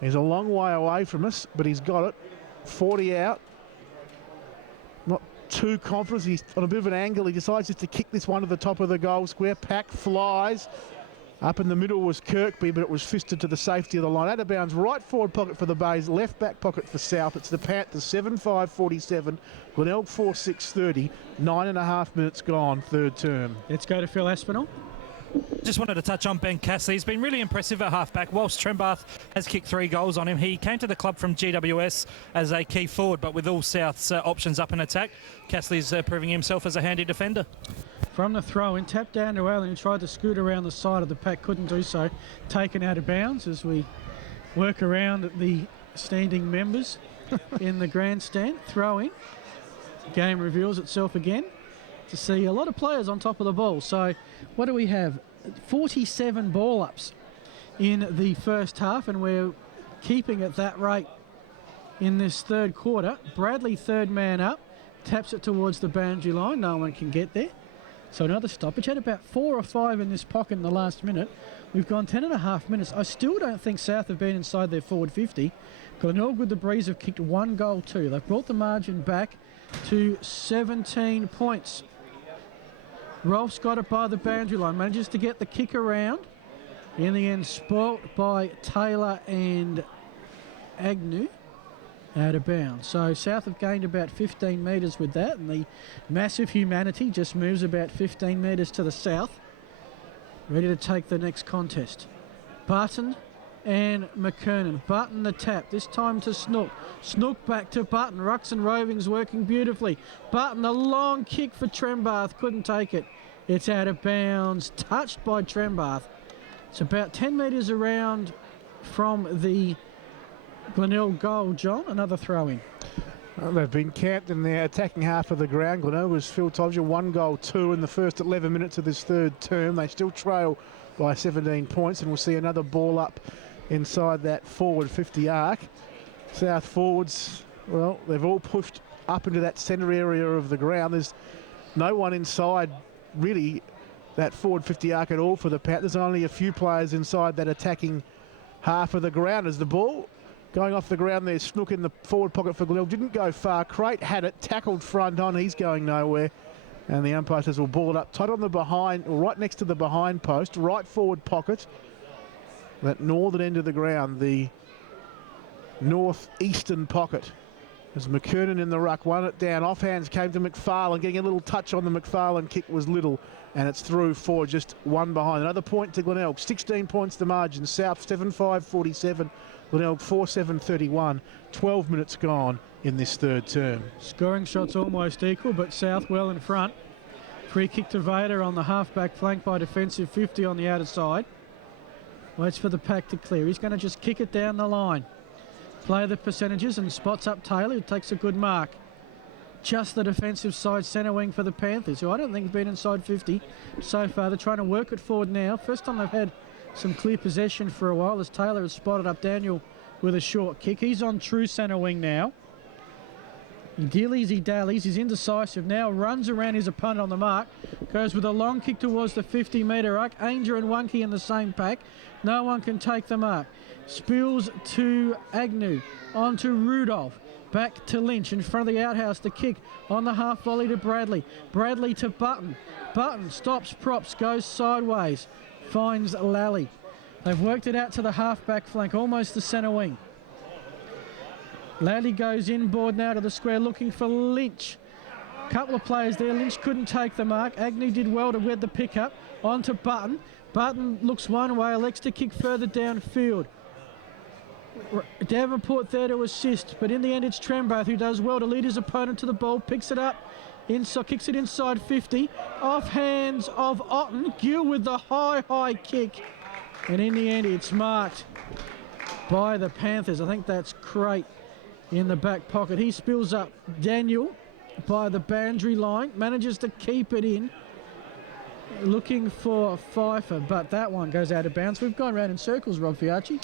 He's a long way away from us, but he's got it. 40 out. Not too confident. He's on a bit of an angle. He decides just to kick this one to the top of the goal square. Pack flies. Up in the middle was Kirkby, but it was fisted to the safety of the line. Out of bounds, right forward pocket for the Bays, left back pocket for South. It's the Panthers 7-5-47, Glenelg 4-6-30, 9.5 minutes gone, third term. Let's go to Phil Aspinall. Just wanted to touch on Ben Castley. He's been really impressive at halfback. Whilst Trembath has kicked 3 goals on him, he came to the club from GWS as a key forward, but with all South's options up in attack, Castley's proving himself as a handy defender. From the throw-in, tapped down to Allen, who tried to scoot around the side of the pack, couldn't do so. Taken out of bounds as we work around the standing members in the grandstand. Throw-in. Game reveals itself again to see a lot of players on top of the ball. So what do we have? 47 ball ups in the first half, and we're keeping at that rate in this third quarter. Bradley, third man up, taps it towards the boundary line. No one can get there. So another stoppage. Had about 4 or 5 in this pocket in the last minute. We've gone 10.5 minutes. I still don't think South have been inside their forward 50. Glenelg with the breeze have kicked 1 goal too. They've brought the margin back to 17 points. Rolf's got it by the boundary line, manages to get the kick around. In the end, spoilt by Taylor and Agnew. Out of bounds. So South have gained about 15 metres with that, and the massive humanity just moves about 15 metres to the south. Ready to take the next contest. Button and McKernan. Button the tap, this time to Snook. Snook back to Button. Rucks and Roving's working beautifully. Button, a long kick for Trembath, couldn't take it. It's out of bounds, touched by Trembath. It's about 10 metres around from the Glenelg goal, John. Another throw-in. Well, they've been camped in their attacking half of the ground. Glenelg, as Phil told you, 1 goal, 2 in the first 11 minutes of this third term. They still trail by 17 points, and we'll see another ball up inside that forward 50 arc. South forwards, well, they've all pushed up into that centre area of the ground. There's no one inside, really, that forward 50 arc at all for the Panthers. There's only a few players inside that attacking half of the ground. As the ball going off the ground there, Snook in the forward pocket for Glenelg. Didn't go far. Crate had it, tackled front on. He's going nowhere. And the umpire says we'll ball it up tight on the behind, or right next to the behind post, right forward pocket. That northern end of the ground, the northeastern pocket. As McKernan in the ruck, won it down. Offhands came to McFarlane, getting a little touch on the McFarlane kick was little, and it's through for just 1 behind. Another point to Glenelg. 16 points the margin. South 7-5-47. Glenelg 4-7-31. 12 minutes gone in this third term. Scoring shots almost equal, but South well in front. Free kick to Vader on the half-back flank by defensive 50 on the outer side. Waits for the pack to clear. He's going to just kick it down the line. Play the percentages and spots up Taylor, who takes a good mark. just the defensive side centre wing for the Panthers, who I don't think have been inside 50 so far. They're trying to work it forward now. First time they've had some clear possession for a while, as Taylor has spotted up Daniel with a short kick. He's on true centre wing now. He dillies, he dallies, he's indecisive now, runs around his opponent on the mark, goes with a long kick towards the 50-metre arc. Ainger and Wonky in the same pack. No one can take the mark. Spills to Agnew, on to Rudolph, back to Lynch in front of the outhouse. The kick on the half volley to Bradley. Bradley to Button. Button stops props, goes sideways, finds Lally. They've worked it out to the half-back flank, almost the centre wing. Lally goes inboard now to the square looking for Lynch. Couple of players there. Lynch couldn't take the mark. Agnew did well to wed the pickup. On to Button. Button looks one way, elects to kick further downfield. Davenport there to assist, but in the end it's Trembath who does well to lead his opponent to the ball, picks it up, kicks it inside 50, off hands of Otten. Gill with the high kick, and in the end it's marked by the Panthers. I think that's Crate in the back pocket. He spills up Daniel by the boundary line, manages to keep it in, looking for Pfeiffer, but that one goes out of bounds. We've gone around in circles, Rob Fiacci.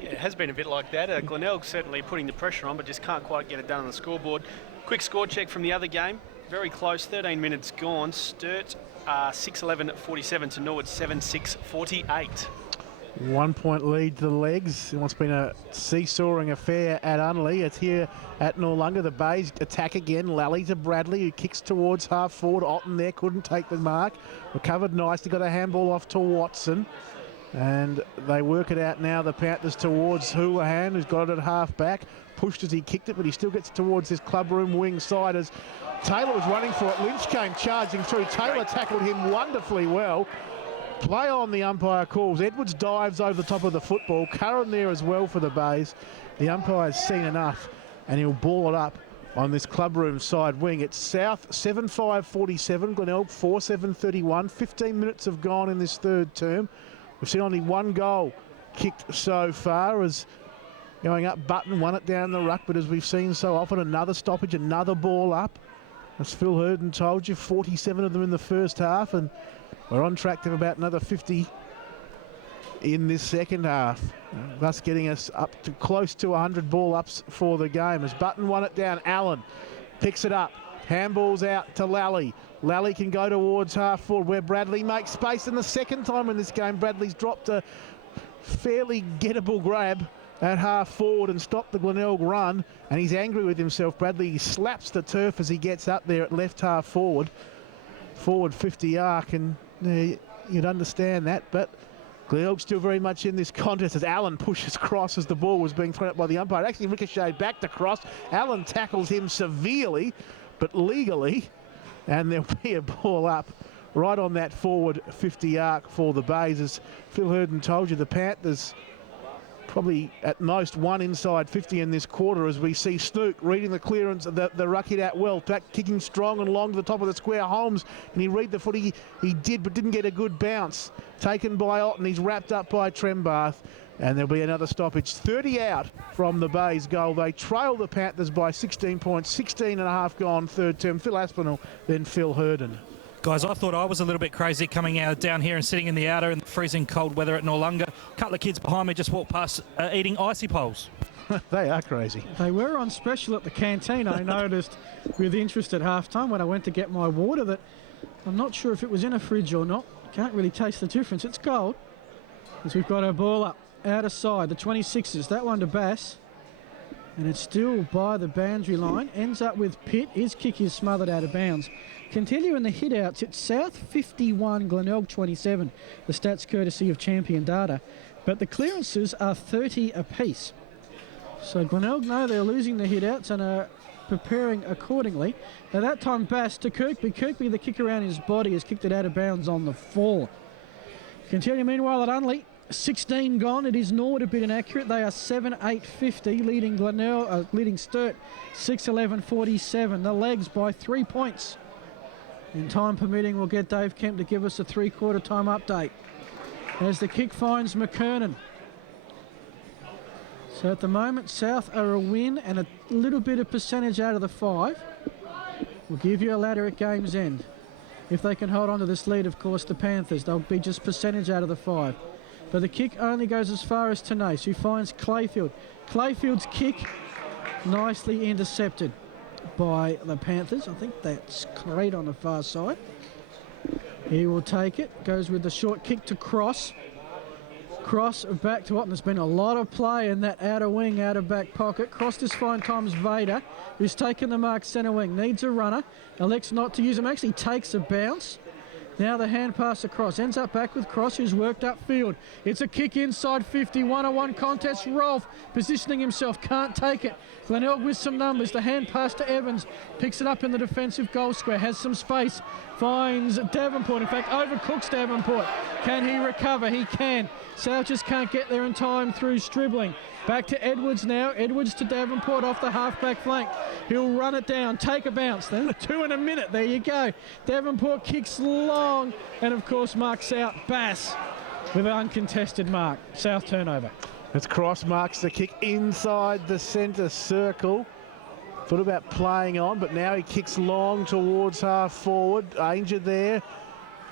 Yeah, it has been a bit like that. Glenelg certainly putting the pressure on, but just can't quite get it done on the scoreboard. Quick score check from the other game. Very close, 13 minutes gone. Sturt 6-11-47 to Norwood 7-6-48. 1 point lead to the Legs in what's been a seesawing affair at Unley. It's here at Noarlunga. The Bays attack again. Lally to Bradley, who kicks towards half forward. Otten there couldn't take the mark. Recovered nicely. Got a handball off to Watson. And they work it out now, the Panthers, towards Houlihan, who's got it at half back. Pushed as he kicked it, but he still gets towards this clubroom wing side as Taylor was running for it. Lynch came charging through. Taylor tackled him wonderfully well. Play on, the umpire calls. Edwards dives over the top of the football. Curran there as well for the Bays. The umpire's seen enough, and he'll ball it up on this clubroom side wing. It's South 7-5-47, Glenelg 4-7-31. 15 minutes have gone in this third term. We've seen only one goal kicked so far, as going up Button won it down the ruck, but as we've seen so often, another stoppage, another ball up. As Phil Hurden told you, 47 of them in the first half, and we're on track to have about another 50 in this second half, thus getting us up to close to 100 ball ups for the game. As Button won it down, Allen picks it up, handballs out to Lally. Lally can go towards half forward where Bradley makes space, and the second time in this game Bradley's dropped a fairly gettable grab at half forward and stopped the Glenelg run, and he's angry with himself. Bradley slaps the turf as he gets up there at left half forward 50 arc, and you'd understand that, but Glenelg still very much in this contest as Allen pushes Cross as the ball was being thrown up by the umpire. It actually ricocheted back to Cross. Allen tackles him severely but legally, and there'll be a ball up right on that forward 50 arc for the Bays. As Phil Hurden told you, the Panthers probably at most one inside 50 in this quarter, as we see Snook reading the clearance, the ruck hit out well, back kicking strong and long to the top of the square. Holmes, and he read the footy, he did, but didn't get a good bounce. Taken by Otten, he's wrapped up by Trembath, and there'll be another stoppage. 30 out from the Bays goal. They trail the Panthers by 16 points, 16 and a half gone third term. Phil Aspinall, then Phil Hurden. Guys, I thought I was a little bit crazy coming out down here and sitting in the outer in the freezing cold weather at Noarlunga. A couple of kids behind me just walked past eating icy poles. They are crazy. They were on special at the canteen. I noticed with interest at halftime when I went to get my water that I'm not sure if it was in a fridge or not. Can't really taste the difference. It's cold. As we've got our ball up out of side, the 26ers. That one to Bass. And it's still by the boundary line. Ends up with Pitt. His kick is smothered out of bounds. Continuing the hit-outs, it's South 51, Glenelg 27. The stats courtesy of Champion Data. But the clearances are 30 apiece. So Glenelg know they're losing the hit-outs and are preparing accordingly. At that time, Bass to Kirkby. Kirkby, the kick around his body, has kicked it out of bounds on the fall. Continue meanwhile at Unley. 16 gone. It is Norwood a bit inaccurate. They are 7-8-50, leading leading Sturt 6-11-47. The Legs by 3 points. In time permitting, we'll get Dave Kemp to give us a three-quarter time update as the kick finds McKernan. So at the moment, South are a win and a little bit of percentage out of the 5. We'll give you a ladder at game's end. If they can hold on to this lead, of course, the Panthers, they'll be just percentage out of the 5. But the kick only goes as far as Tenace, who finds Clayfield. Clayfield's kick nicely intercepted by the Panthers. I think that's Creed on the far side. He will take it. Goes with the short kick to Cross. Cross back to what? There's been a lot of play in that outer wing, outer back pocket. Cross this fine times Vader, who's taken the mark centre wing. Needs a runner. Elects not to use him. Actually takes a bounce. Now the hand pass across. Ends up back with Cross, who's worked upfield. It's a kick inside 50. 1-on-1 contest. Rolfe positioning himself. Can't take it. Glenelg with some numbers. The hand pass to Evans. Picks it up in the defensive goal square. Has some space. Finds Davenport. In fact, overcooks Davenport. Can he recover? He can. South just can't get there in time through Stribling. Back to Edwards now. Edwards to Davenport off the half-back flank. He'll run it down, take a bounce. Then 2 in a minute. There you go. Davenport kicks long and, of course, marks out Bass with an uncontested mark. South turnover. As Cross marks the kick inside the centre circle. Thought about playing on, but now he kicks long towards half forward. Danger there.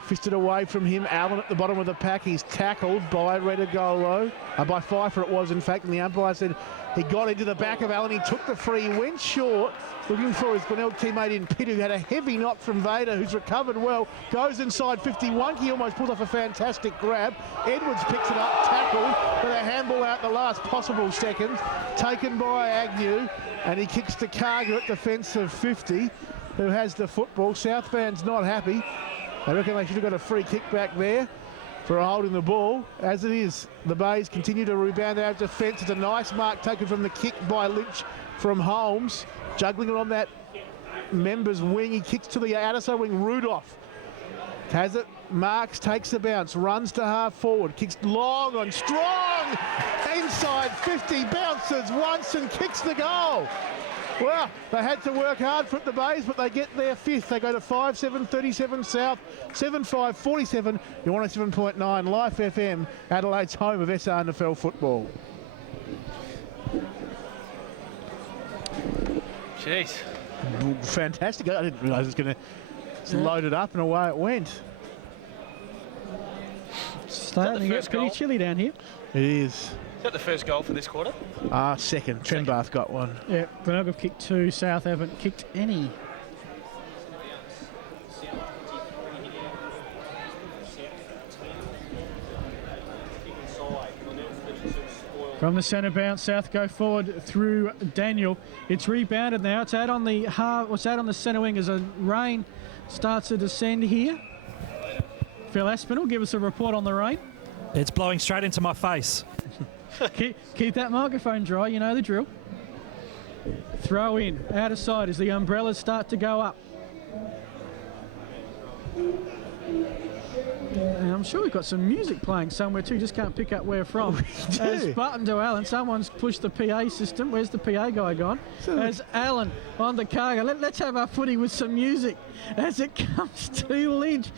Fisted away from him. Allen at the bottom of the pack. He's tackled by Redagolo. By Pfeiffer it was, in fact, and the umpire said he got into the back of Allen. He took the free, went short, looking for his Glenelg teammate in Pitt, who had a heavy knock from Vader, who's recovered well. Goes inside 51. He almost pulled off a fantastic grab. Edwards picks it up, tackled, but a handball out the last possible seconds. Taken by Agnew, and he kicks to Carger at defensive 50, who has the football. South fans not happy. I reckon they should have got a free kick back there for holding the ball. As it is, the Bays continue to rebound out of defence. It's a nice mark taken from the kick by Lynch from Holmes. Juggling it on that member's wing. He kicks to the outer side wing. Rudolph has it. Marks, takes the bounce, runs to half forward, kicks long on strong. Inside 50, bounces once and kicks the goal. Well, they had to work hard for it, the Bays, but they get their 5th. They go to 5-7-37 South, 7-5-47. You're 107.9 Life FM, Adelaide's home of SANFL football. Jeez. Fantastic. I didn't realise it was going to load it up and away it went. Starting to get pretty chilly down here. It is. Is that the first goal for this quarter? Second. Trenbath got one. Yeah, Glenelg have kicked 2. South haven't kicked any. From the centre bounce, South go forward through Daniel. It's rebounded now. It's out on the out on the centre wing as a rain starts to descend here. Phil Aspinall, give us a report on the rain. It's blowing straight into my face. keep that microphone dry, you know the drill. Throw in, out of sight as the umbrellas start to go up. And I'm sure we've got some music playing somewhere too, just can't pick up where from. As Button to Allen, someone's pushed the PA system. Where's the PA guy gone? As Allen on the cargo. Let's have our footy with some music as it comes to Lynch.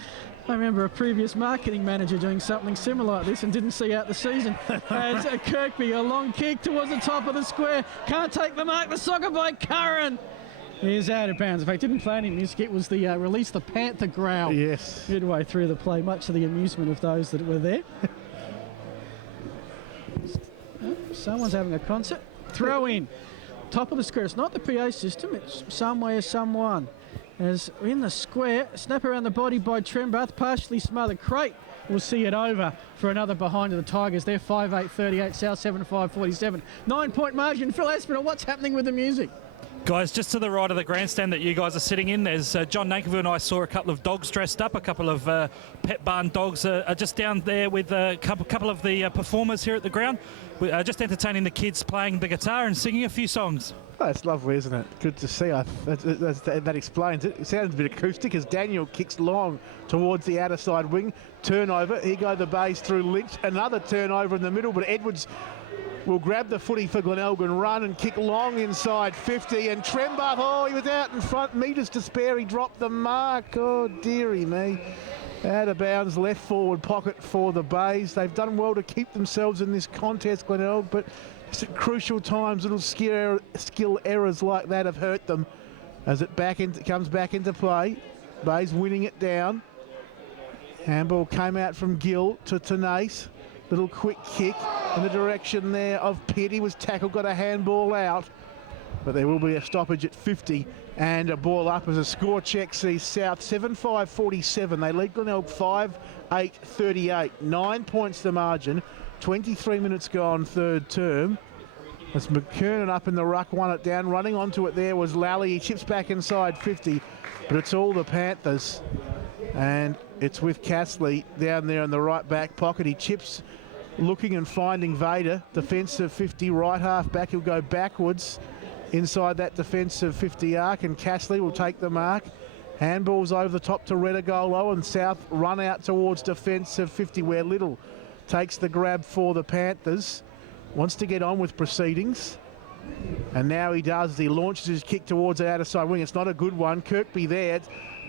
I remember a previous marketing manager doing something similar like this and didn't see out the season. As Kirkby, a long kick towards the top of the square. Can't take the mark. The soccer by Curran is out of bounds. In fact, didn't play any music. It was the release the Panther growl. Yes. Midway through the play, much to the amusement of those that were there. Someone's having a concert. Throw in. Top of the square. It's not the PA system. It's somewhere, someone. As in the square, snap around the body by Trembath, partially smothered. Crate will see it over for another behind of the Tigers. They're 5-8-38, South 7-5-47. 9-point margin. Phil Aspinall, what's happening with the music? Guys, just to the right of the grandstand that you guys are sitting in, there's John Nankerville and I saw a couple of dogs dressed up. A couple of pet barn dogs are just down there with a couple of the performers here at the ground. We're just entertaining the kids, playing the guitar and singing a few songs. Oh, that's lovely, isn't it? Good to see. That explains it. It sounds a bit acoustic as Daniel kicks long towards the outer side wing. Turnover. Here go the Bays through Lynch. Another turnover in the middle, but Edwards will grab the footy for Glenelg and run and kick long inside 50. And Trembath, he was out in front. Metres to spare. He dropped the mark. Oh, dearie me. Out of bounds, left forward pocket for the Bays. They've done well to keep themselves in this contest, Glenelg, but just at crucial times, little skill errors like that have hurt them. as it comes back into play. Bayes winning it down. Handball came out from Gill to Tenace. Little quick kick in the direction there of Pitt. He was tackled, got a handball out. But there will be a stoppage at 50 and a ball up as a score check sees South 7-5-47. They lead Glenelg 5-8-38. 9 points the margin. 23 minutes gone third term. As McKernan up in the ruck, won it down. Running onto it there was Lally. He chips back inside 50, but it's all the Panthers. And it's with Castley down there in the right back pocket. He chips, looking and finding Vader. Defensive 50, right half back. He'll go backwards inside that defensive 50 arc, and Castley will take the mark. Handballs over the top to Redagolo, and South run out towards defensive 50, where Little takes the grab for the Panthers. Wants to get on with proceedings. And now he does. He launches his kick towards the outer side wing. It's not a good one. Kirkby there.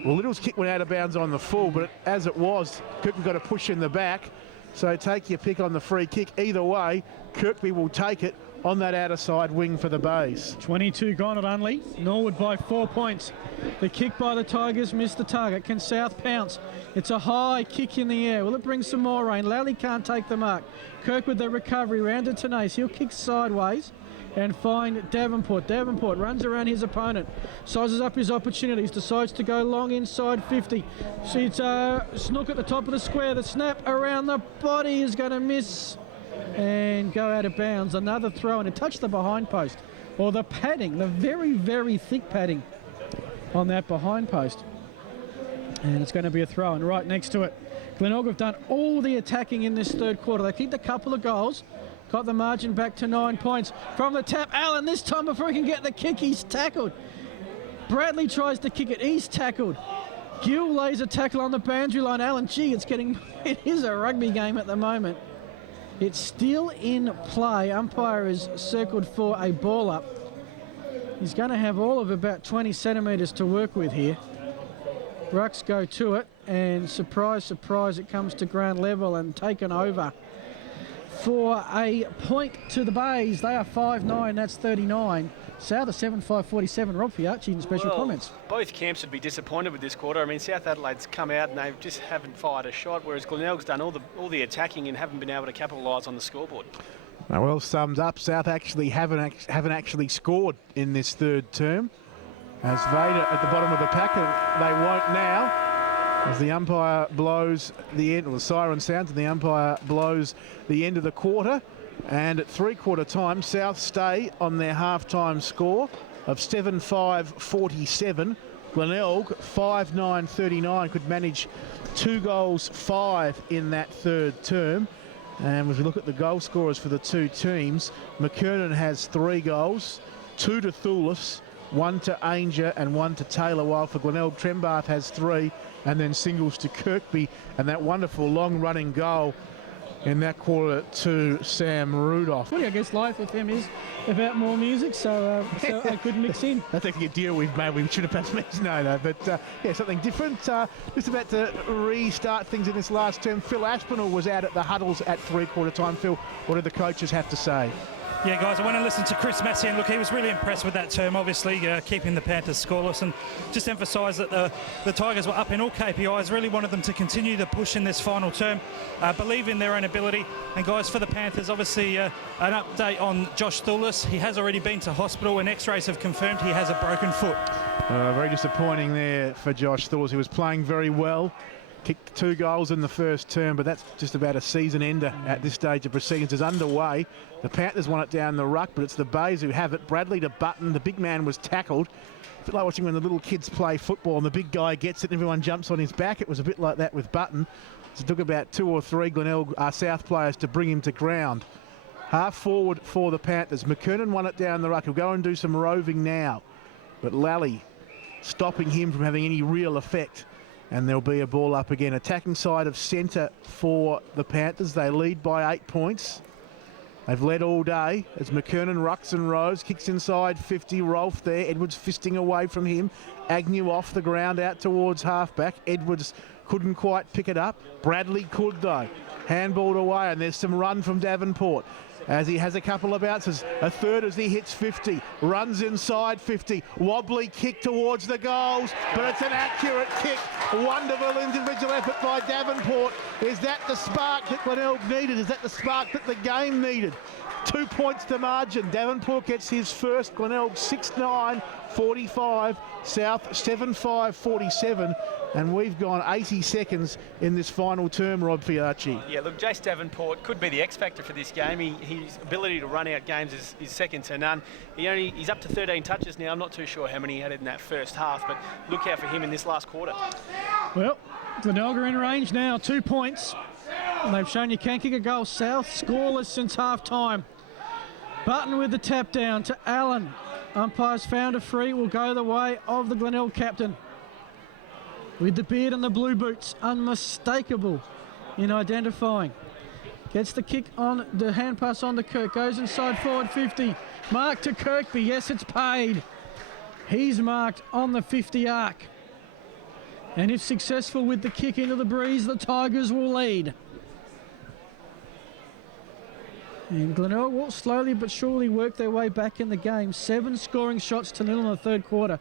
Well, Little's kick went out of bounds on the full, but as it was, Kirkby got a push in the back. So take your pick on the free kick. Either way, Kirkby will take it on that outer side wing for the Bays. 22 gone at Unley. Norwood by 4 points. The kick by the Tigers missed the target. Can South pounce? It's a high kick in the air. Will it bring some more rain? Lally can't take the mark. Kirk with the recovery round to Tenace. He'll kick sideways and find Davenport. Davenport runs around his opponent, sizes up his opportunities, decides to go long inside 50. See, it's Snook at the top of the square. The snap around the body is going to miss and go out of bounds. Another throw, and it touched the behind post, or the padding, the very, very thick padding on that behind post. And it's going to be a throw, and right next to it, Glenelg have done all the attacking in this third quarter. They kicked a couple of goals, got the margin back to 9 points. From the tap, Allen this time before he can get the kick, he's tackled. Bradley tries to kick it, he's tackled. Gill lays a tackle on the boundary line. Allen, gee, it is a rugby game at the moment. It's still in play. Umpire is circled for a ball up. He's going to have all of about 20 centimetres to work with here. Rucks go to it, and surprise, surprise, it comes to ground level and taken over for a point to the Bays. They are 5-9, that's 39. South are 7-5-47. Rob Fiacci in special comments. Both camps would be disappointed with this quarter. I mean, South Adelaide's come out and they just haven't fired a shot, whereas Glenelg's done all the attacking and haven't been able to capitalise on the scoreboard. Well summed up. South actually haven't actually scored in this third term. As Vader at the bottom of the pack, and they won't now. As the umpire blows the end, or the siren sounds, and the umpire blows the end of the quarter. And at three-quarter time, South stay on their half-time score of 7-5-47. Glenelg 5-9-39 could manage 2 goals 5 in that third term. And as we look at the goal scorers for the two teams, McKernan has 3 goals, 2 to Thulis, 1 to Ainger and 1 to Taylor, while for Glenelg, Trembath has 3 and then singles to Kirkby, and that wonderful long-running goal in that quarter to Sam Rudolph. Well, I guess Life FM is about more music, so I could mix in. That's actually a deal we've made. We should have perhaps mentioned no, but yeah, something different. Just about to restart things in this last term. Phil Aspinall was out at the huddles at three-quarter time. Phil, what did the coaches have to say? Yeah, guys, I want to listen to Chris Massey, and look, he was really impressed with that term, obviously, keeping the Panthers scoreless, and just emphasise that the Tigers were up in all KPIs, really wanted them to continue the push in this final term, believe in their own ability. And guys, for the Panthers, obviously an update on Josh Thulis. He has already been to hospital, and x-rays have confirmed he has a broken foot. Very disappointing there for Josh Thulis. He was playing very well. Kicked 2 goals in the first term, but that's just about a season ender at this stage of proceedings. Is underway. The Panthers won it down the ruck, but it's the Bays who have it. Bradley to Button. The big man was tackled. A bit like watching when the little kids play football and the big guy gets it and everyone jumps on his back. It was a bit like that with Button. So it took about 2 or 3 Glenelg South players to bring him to ground. Half forward for the Panthers. McKernan won it down the ruck. He'll go and do some roving now, but Lally stopping him from having any real effect. And there'll be a ball up again. Attacking side of centre for the Panthers. They lead by 8 points. They've led all day as McKernan rucks and rows. Kicks inside 50. Rolfe there. Edwards fisting away from him. Agnew off the ground out towards halfback. Edwards couldn't quite pick it up. Bradley could though. Handballed away, and there's some run from Davenport. as he has a couple of bounces. A third as he hits 50, runs inside 50, wobbly kick towards the goals, but it's an accurate kick. Wonderful individual effort by Davenport. Is that the spark that Glenelg needed? Is that the spark that the game needed? 2 points to margin. Davenport gets his first. Glenelg 6-9-45, South 7-5-47. And we've gone 80 seconds in this final term, Rob Fiacci. Yeah, look, Jace Davenport could be the X factor for this game. His ability to run out games is second to none. He's up to 13 touches now. I'm not too sure how many he had in that first half, but look out for him in this last quarter. Well, Glenelg are in range now, 2 points. And they've shown you can kick a goal. South scoreless since half-time. Button with the tap down to Allen. Umpires found a free, will go the way of the Glenelg captain. With the beard and the blue boots, unmistakable in identifying. Gets the kick on, the hand pass on to Kirk, goes inside forward 50. Mark to Kirkby, yes, it's paid. He's marked on the 50 arc. And if successful with the kick into the breeze, the Tigers will lead. And Glenelg will slowly but surely work their way back in the game. 7 scoring shots to 0 in the third quarter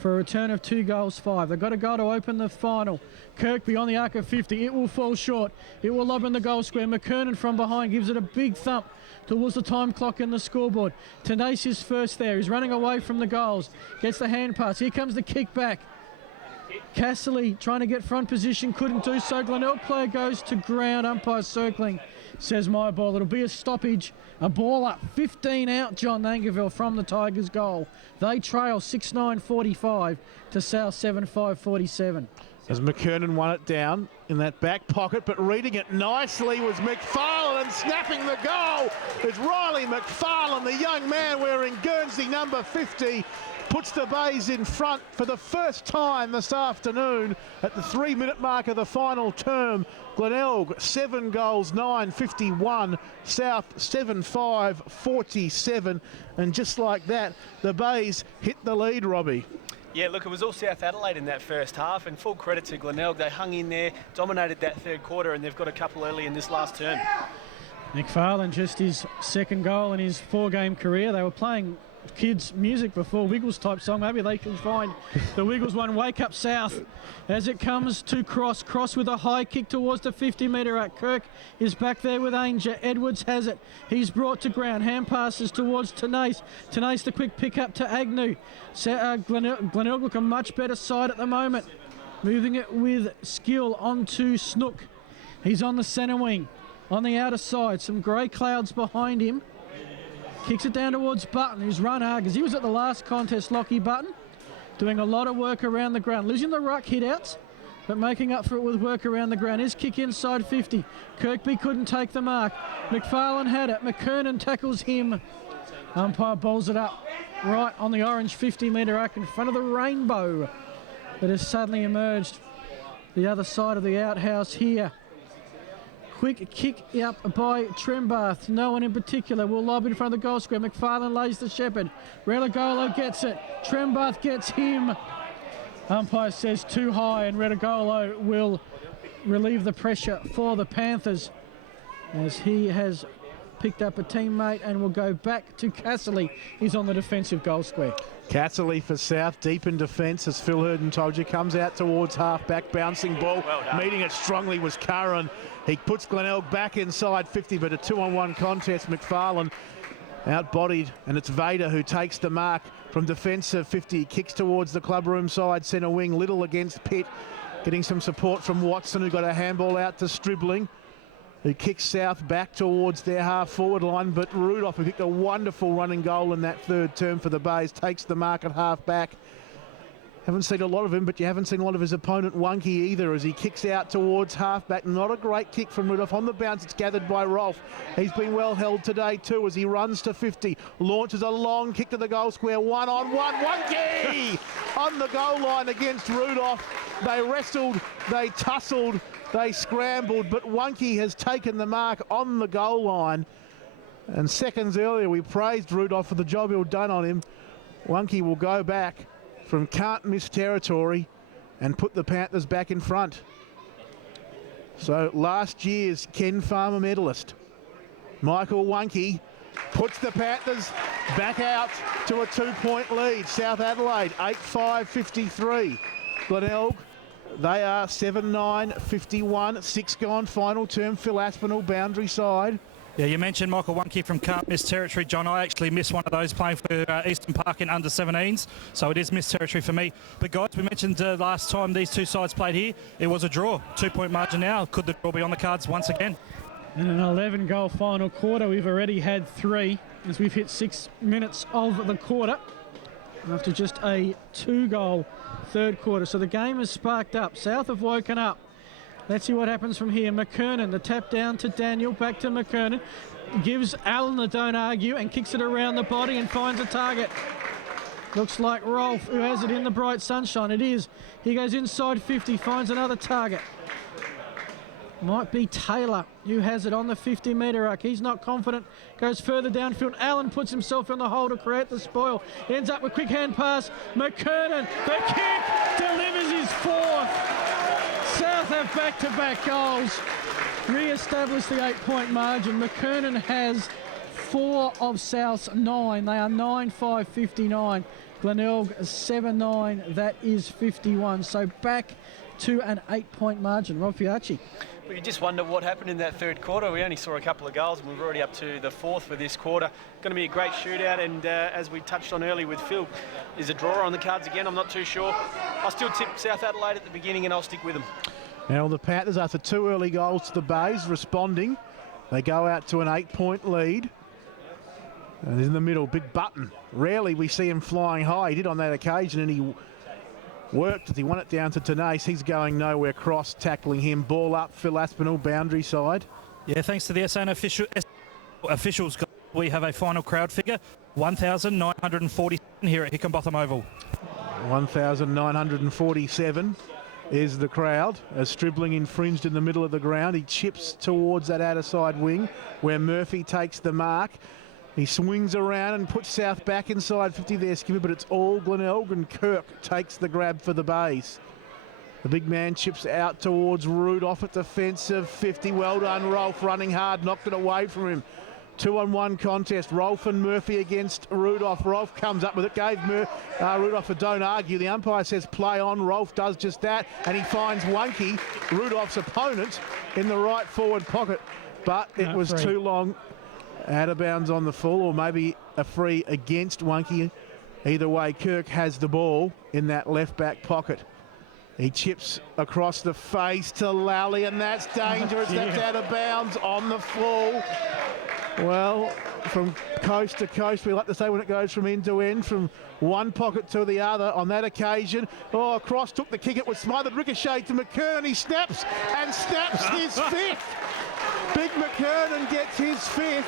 for a return of 2 goals, 5. They've got a goal to open the final. Kirkby on the arc of 50. It will fall short. It will lob in the goal square. McKernan from behind gives it a big thump towards the time clock in the scoreboard. Tenace is first there. He's running away from the goals. Gets the hand pass. Here comes the kick back. Casserly trying to get front position, couldn't do so. Glenelg player goes to ground, umpire circling, says my ball. It'll be a stoppage, a ball up, 15 out, John Nangerville from the Tigers' goal. They trail 6-9-45 to South 7-5-47. As McKernan won it down in that back pocket, but reading it nicely was McFarlane, and snapping the goal is Riley McFarlane, the young man wearing Guernsey number 50. Puts the Bays in front for the first time this afternoon at the 3-minute mark of the final term. Glenelg 7 goals, 9-51. South 7-5-47. And just like that, the Bays hit the lead, Robbie. Yeah, look, it was all South Adelaide in that first half, and full credit to Glenelg. They hung in there, dominated that third quarter, and they've got a couple early in this last term. McFarlane, just his second goal in his 4-game career. They were playing kids' music before, Wiggles type song. Maybe they can find the Wiggles one. Wake Up South as it comes to Cross. Cross with a high kick towards the 50-metre arc. Kirk is back there with Ainger. Edwards has it. He's brought to ground. Hand passes towards Tenace. Tenace the quick pick up to Agnew. Glenelg look a much better side at the moment. Moving it with skill onto Snook. He's on the centre wing. On the outer side, some grey clouds behind him. Kicks it down towards Button, who's run hard because he was at the last contest, Lockie Button, doing a lot of work around the ground. Losing the ruck hit-outs, but making up for it with work around the ground. His kick inside 50. Kirkby couldn't take the mark. McFarlane had it. McKernan tackles him. Umpire bowls it up right on the orange 50-metre arc in front of the rainbow that has suddenly emerged the other side of the outhouse here. Quick kick up by Trembath. No one in particular will lob in front of the goal square. McFarlane lays the shepherd. Religolo gets it. Trembath gets him. Umpire says too high, and Religolo will relieve the pressure for the Panthers as he has picked up a teammate and will go back to Casserly. He's on the defensive goal square. Casserly for South, deep in defence, as Phil Hurden told you, comes out towards half-back, bouncing ball. Meeting it strongly was Curran. He puts Glenelg back inside 50, but a 2-on-1 contest. McFarlane out-bodied, and it's Vader who takes the mark from defensive 50. He kicks towards the clubroom side, centre wing, Little against Pitt. Getting some support from Watson, who got a handball out to Stribling, who kicks South back towards their half-forward line. But Rudolph, who kicked a wonderful running goal in that third term for the Bays, takes the mark at half-back. Haven't seen a lot of him, but you haven't seen a lot of his opponent, Wonky, either, as he kicks out towards half-back. Not a great kick from Rudolph. On the bounce, it's gathered by Rolfe. He's been well held today, too, as he runs to 50. Launches a long kick to the goal square. 1-on-1. Wonky! On the goal line against Rudolph. They wrestled, they tussled, they scrambled, but Wonky has taken the mark on the goal line. And seconds earlier, we praised Rudolph for the job he'd done on him. Wonky will go back from can't miss territory and put the Panthers back in front. So last year's Ken Farmer medalist, Michael Wunke puts the Panthers back out to a 2-point lead. South Adelaide 8-5-53. Glenelg, they are 7-9-51. 6 gone, final term. Phil Aspinall, boundary side. Yeah, you mentioned Michael Wunke from can't miss territory, John. I actually missed one of those playing for Eastern Park in under-17s, so it is missed territory for me. But guys, we mentioned last time these two sides played here, it was a draw. 2-point margin now. Could the draw be on the cards once again? In an 11-goal final quarter, we've already had 3 as we've hit 6 minutes of the quarter after just a 2-goal third quarter. So the game has sparked up. South have woken up. Let's see what happens from here. McKernan, the tap down to Daniel, back to McKernan. Gives Allen the don't argue and kicks it around the body and finds a target. Looks like Rolf, who has it in the bright sunshine. It is. He goes inside 50, finds another target. Might be Taylor who has it on the 50-metre arc. He's not confident. Goes further downfield. Allen puts himself in the hole to create the spoil. Ends up with quick hand pass. McKernan, the kick, delivers his 4th. South have back-to-back goals. Re-establish the 8-point margin. McKernan has 4 of South's 9. They are 9-5-59. Glenelg 7-9. That is 51. So back to an 8-point margin. Rob Fiacci. Well, you just wonder what happened in that third quarter. We only saw a couple of goals and we're already up to the 4th for this quarter. Going to be a great shootout, and as we touched on earlier with Phil, is a draw on the cards again? I'm not too sure. I still tip South Adelaide at the beginning and I'll stick with them. Now the Panthers, after 2 early goals to the Bays, responding. They go out to an 8-point lead. And in the middle, Big Button. Rarely we see him flying high. He did on that occasion, and he worked as he won it down to Tenace. He's going nowhere, cross, tackling him. Ball up, Phil Aspinall, boundary side. Yeah, thanks to the SANFL officials, we have a final crowd figure, 1,947 here at Hickenbotham Oval. 1,947 is the crowd, as Stribling infringed in the middle of the ground. He chips towards that outer side wing where Murphy takes the mark. He swings around and puts South back inside 50 there, Skipper, but it's all Glenelg, and Kirk takes the grab for the Bays. The big man chips out towards Rudolph at defensive 50. Well done, Rolf, running hard, knocked it away from him. 2-on-1 contest. Rolf and Murphy against Rudolph. Rolf comes up with it, gave Rudolph a don't argue. The umpire says play on. Rolf does just that, and he finds Wunke, Rudolph's opponent, in the right forward pocket. But it was too long. Out of bounds on the full, or maybe a free against Wunke. Either way, Kirk has the ball in that left back pocket. He chips across the face to Lally, and that's dangerous. That's out of bounds on the full. Well, from coast to coast, we like to say when it goes from end to end, from one pocket to the other. On that occasion, Cross took the kick. It was smothered. Ricochet to McKernan. He snaps his 5th. Big McKernan gets his 5th,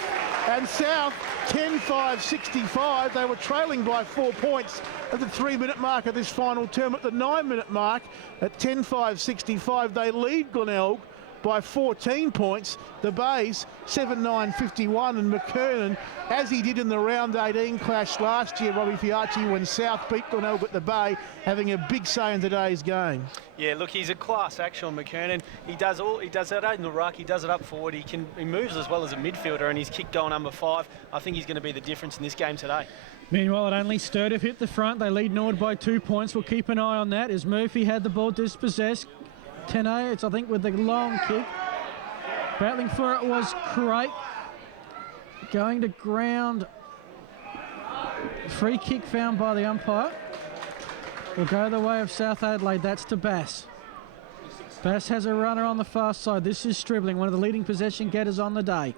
and South 10-5-65. They were trailing by 4 points at the 3-minute mark of this final term. At the 9-minute mark, at 10-5-65, they lead Glenelg by 14 points. The Bays 7-9-51, and McKernan, as he did in the round 18 clash last year, Robbie Fiacci, when South beat Glenelg at the Bay, having a big say in today's game. Yeah, look, he's a class actual McKernan. He does that in the ruck, he does it up forward, he moves as well as a midfielder, and his kick goal number 5, I think he's going to be the difference in this game today. Meanwhile, it only Sturt have hit the front. They lead Nord by 2 points. We'll keep an eye on that as Murphy had the ball dispossessed. 10-8, it's I think with the long kick. Battling for it was Crate. Going to ground. Free kick found by the umpire. Will go the way of South Adelaide. That's to Bass. Bass has a runner on the far side. This is Stribling, one of the leading possession getters on the day.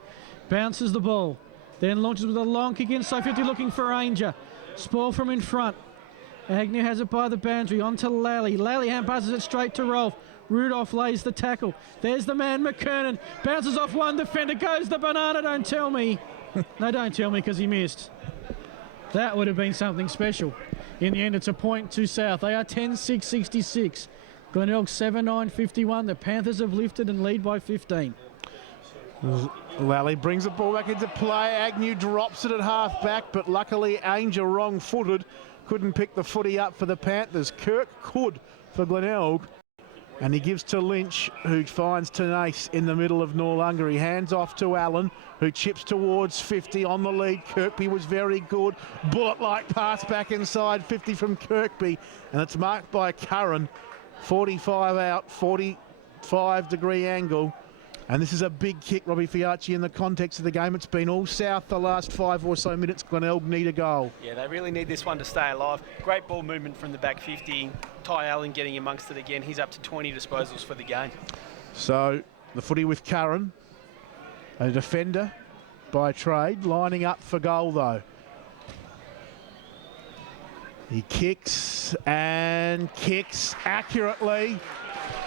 Bounces the ball. Then launches with a long kick inside 50, looking for Ranger. Spoil from in front. Agnew has it by the boundary. On to Lally. Lally hand passes it straight to Rolf. Rudolph lays the tackle. There's the man, McKernan. Bounces off one defender. Goes the banana, don't tell me. No, don't tell me, because he missed. That would have been something special. In the end, it's a point to South. They are 10-6-66. Glenelg 7-9-51. The Panthers have lifted and lead by 15. Lally brings the ball back into play. Agnew drops it at half back, but luckily Angel wrong-footed. Couldn't pick the footy up for the Panthers. Kirk could for Glenelg. And he gives to Lynch, who finds Tenace in the middle of Noarlunga. He hands off to Allen, who chips towards 50 on the lead. Kirkby was very good. Bullet-like pass back inside 50 from Kirkby. And it's marked by Curran. 45 out, 45-degree angle. And this is a big kick, Robbie Fiacci, in the context of the game. It's been all south the last 5 or so minutes. Glenelg need a goal. Yeah, they really need this one to stay alive. Great ball movement from the back 50. Ty Allen getting amongst it again. He's up to 20 disposals for the game. So the footy with Curran, a defender by trade, lining up for goal though. He kicks and kicks accurately.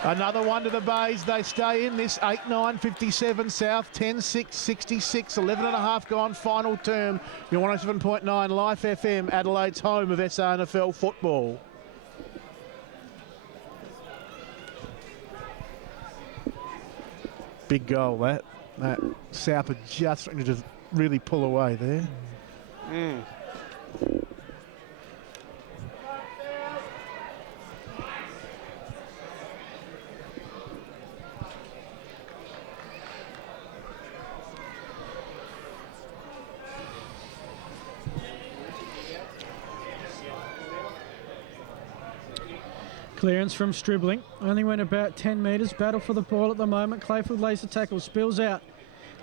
Another one to the bays. They stay in this 8-9-57 South, 10-6-66, 11 and a half gone final term. Your 107.9 Life FM, Adelaide's home of SANFL football. Big goal that. South are just trying to just really pull away there. Clearance from Stribling. Only went about 10 metres. Battle for the ball at the moment. Clayfield lays the tackle. Spills out.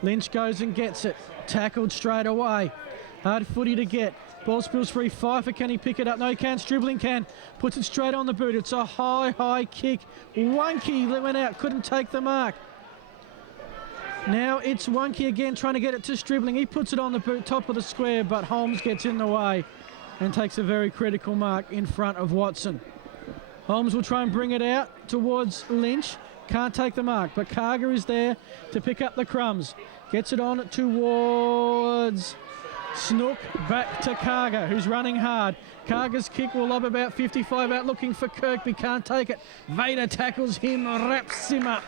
Lynch goes and gets it. Tackled straight away. Hard footy to get. Ball spills free. Pfeiffer, can he pick it up? No, he can. Stribling can. Puts it straight on the boot. It's a high kick. Wonky that went out. Couldn't take the mark. Now it's Wonky again trying to get it to Stribling. He puts it on the boot, top of the square, but Holmes gets in the way and takes a very critical mark in front of Watson. Holmes will try and bring it out towards Lynch. Can't take the mark, but Karga is there to pick up the crumbs. Gets it on towards Snook. Back to Karga, who's running hard. Karga's kick will lob about 55 out, looking for Kirkby. Can't take it. Vader tackles him, wraps him up.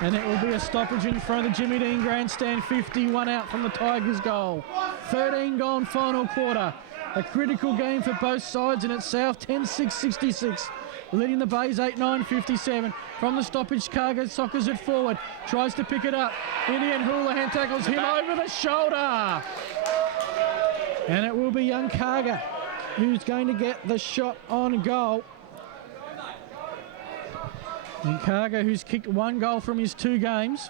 And it will be a stoppage in front of the Jimmy Dean grandstand. 51 out from the Tigers' goal. 13 gone final quarter. A critical game for both sides, and it's South 10-6-66. Leading the Bays 8-9-57. From the stoppage, Karga soccers it forward. Tries to pick it up. In the end, Houlihan tackles him over the shoulder. And it will be young Karga who's going to get the shot on goal. And Karga, who's kicked 1 goal from his 2 games.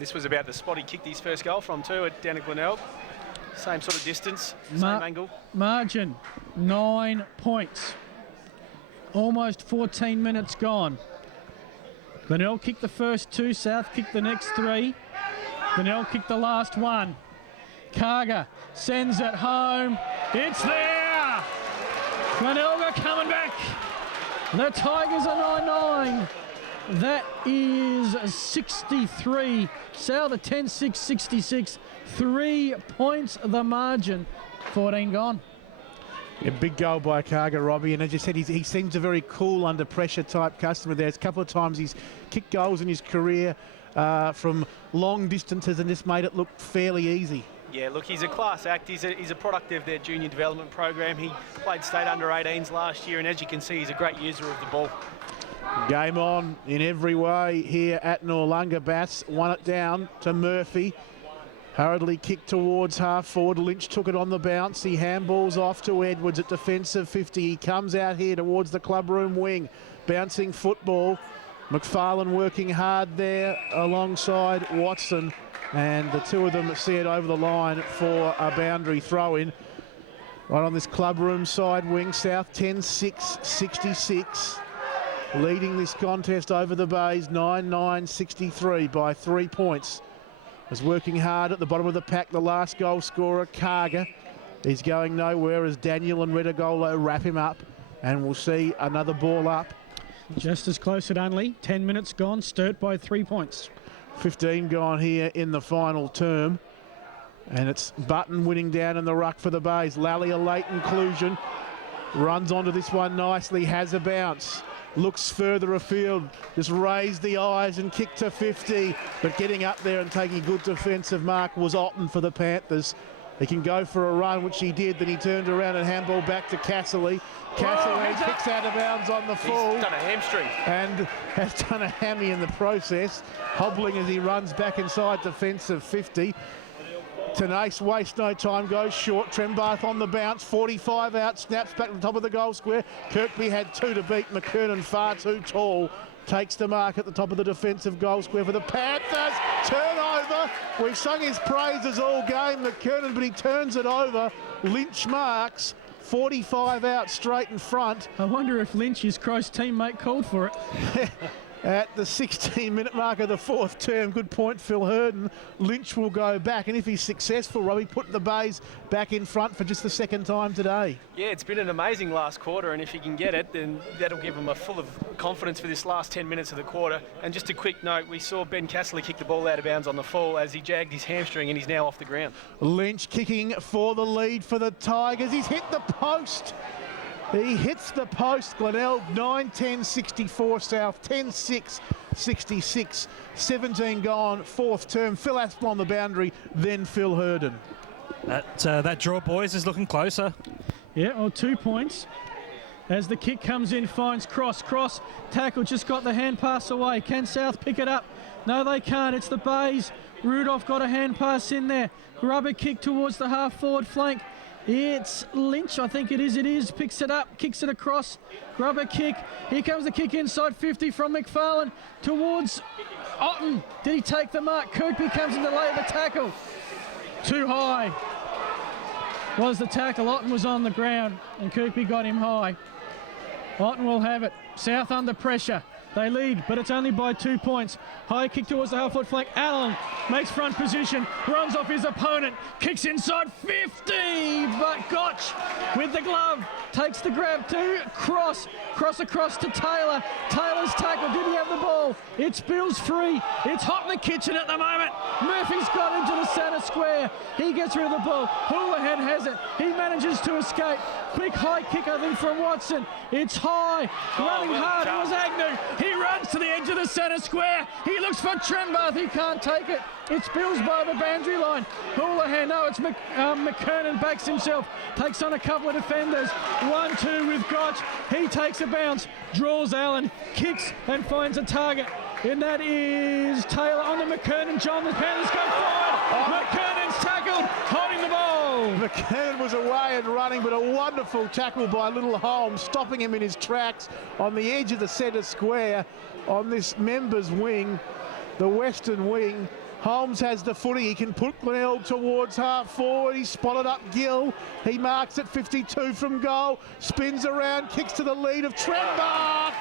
This was about the spot he kicked his first goal from too, down at Glenelg. Same sort of distance, same angle. Margin, 9 points. Almost 14 minutes gone. Glenelg kicked the first 2, South kicked the next 3. Glenelg kicked the last 1. Karga sends it home. It's there! Glenelg are coming back. The Tigers are 9-9. That is 63. South at 10-6-66. 3 points the margin. 14 gone. A big goal by Karga, Robbie, and as you said, he seems a very cool under pressure type customer there. It's a couple of times he's kicked goals in his career from long distances and just made it look fairly easy. Yeah, look, he's a class act. He's a product of their junior development program. He played state under-18s last year, and as you can see, he's a great user of the ball. Game on in every way here at Noarlunga. Bass won it down to Murphy. Hurriedly kicked towards half forward. Lynch took it on the bounce. He handballs off to Edwards at defensive 50. He comes out here towards the clubroom wing. Bouncing football. McFarlane working hard there alongside Watson. And the two of them see it over the line for a boundary throw-in. Right on this clubroom side wing. South 10-6-66. Leading this contest over the Bays 9-9-63 by 3 points. Was working hard at the bottom of the pack, the last goal scorer, Karga. He's going nowhere as Daniel and Redagolo wrap him up, and we'll see another ball up. Just as close at only 10 minutes gone, Sturt by 3 points. 15 gone here in the final term. And it's Button winning down in the ruck for the Bays. Lally a late inclusion. Runs onto this one nicely, has a bounce. Looks further afield, just raised the eyes and kicked to 50. But getting up there and taking a good defensive mark was Otten for the Panthers. He can go for a run, which he did. Then he turned around and handball back to Casserly. Casserly kicks out of bounds on the full. He's done a hamstring. And has done a hammy in the process, hobbling as he runs back inside defence of 50. Tenace wastes no time, goes short. Trembath on the bounce, 45 out, snaps back to the top of the goal square. Kirkby had 2 to beat. McKernan far too tall. Takes the mark at the top of the defensive goal square for the Panthers. Turnover. We've sung his praises all game, McKernan, but he turns it over. Lynch marks. 45 out straight in front. I wonder if Lynch, his Cross teammate, called for it. At the 16-minute mark of the 4th term, good point, Phil Herden. Lynch will go back, and if he's successful, Robbie, put the Bays back in front for just the 2nd time today. Yeah, it's been an amazing last quarter, and if he can get it, then that'll give him a full of confidence for this last 10 minutes of the quarter. And just a quick note, we saw Ben Casserly kick the ball out of bounds on the full as he jagged his hamstring, and he's now off the ground. Lynch kicking for the lead for the Tigers. He's hit the post. He hits the post. Glenelg 9-10-64 South, 10-6-66. 17 gone, 4th term. Phil Aspel on the boundary, then Phil Herden. That draw, boys, is looking closer. Yeah, 2 points. As the kick comes in, finds Cross. Cross, tackle, just got the hand pass away. Can South pick it up? No, they can't. It's the Bays. Rudolph got a hand pass in there. Rubber kick towards the half-forward flank. It's Lynch, I think it is. Picks it up, kicks it across. Grubber kick. Here comes the kick inside 50 from McFarlane towards Otten. Did he take the mark? Kirkby comes in to lay the tackle. Too high was the tackle. Otten was on the ground and Kirkby got him high. Otten will have it. South under pressure. They lead, but it's only by 2 points. High kick towards the half-foot flank. Allen makes front position, runs off his opponent, kicks inside 50, but Gotch with the glove takes the grab to Cross across to Taylor. Taylor's tackle, did he have the ball? It spills free. It's hot in the kitchen at the moment. Murphy's got into the centre square. He gets rid of the ball. Houlihan has it. He manages to escape. Big high kick, I think, from Watson. It's high, running hard. It was Agnew. He runs to the edge of the centre square. He looks for Trembath. He can't take it. It spills by the boundary line. Houlihan, no, it's McKernan backs himself. Takes on a couple of defenders. 1-2 with Gotch. He takes a bounce. Draws Allen. Kicks and finds a target. And that is Taylor on the McKernan. John, the Panthers go forward. McKernan's tackled, holding the ball. McKernan was away and running, but a wonderful tackle by Little Holmes, stopping him in his tracks on the edge of the centre square on this members' wing, the western wing. Holmes has the footy. He can put Glenelg towards half forward. He's spotted up Gill. He marks at 52 from goal. Spins around, kicks to the lead of Trembath.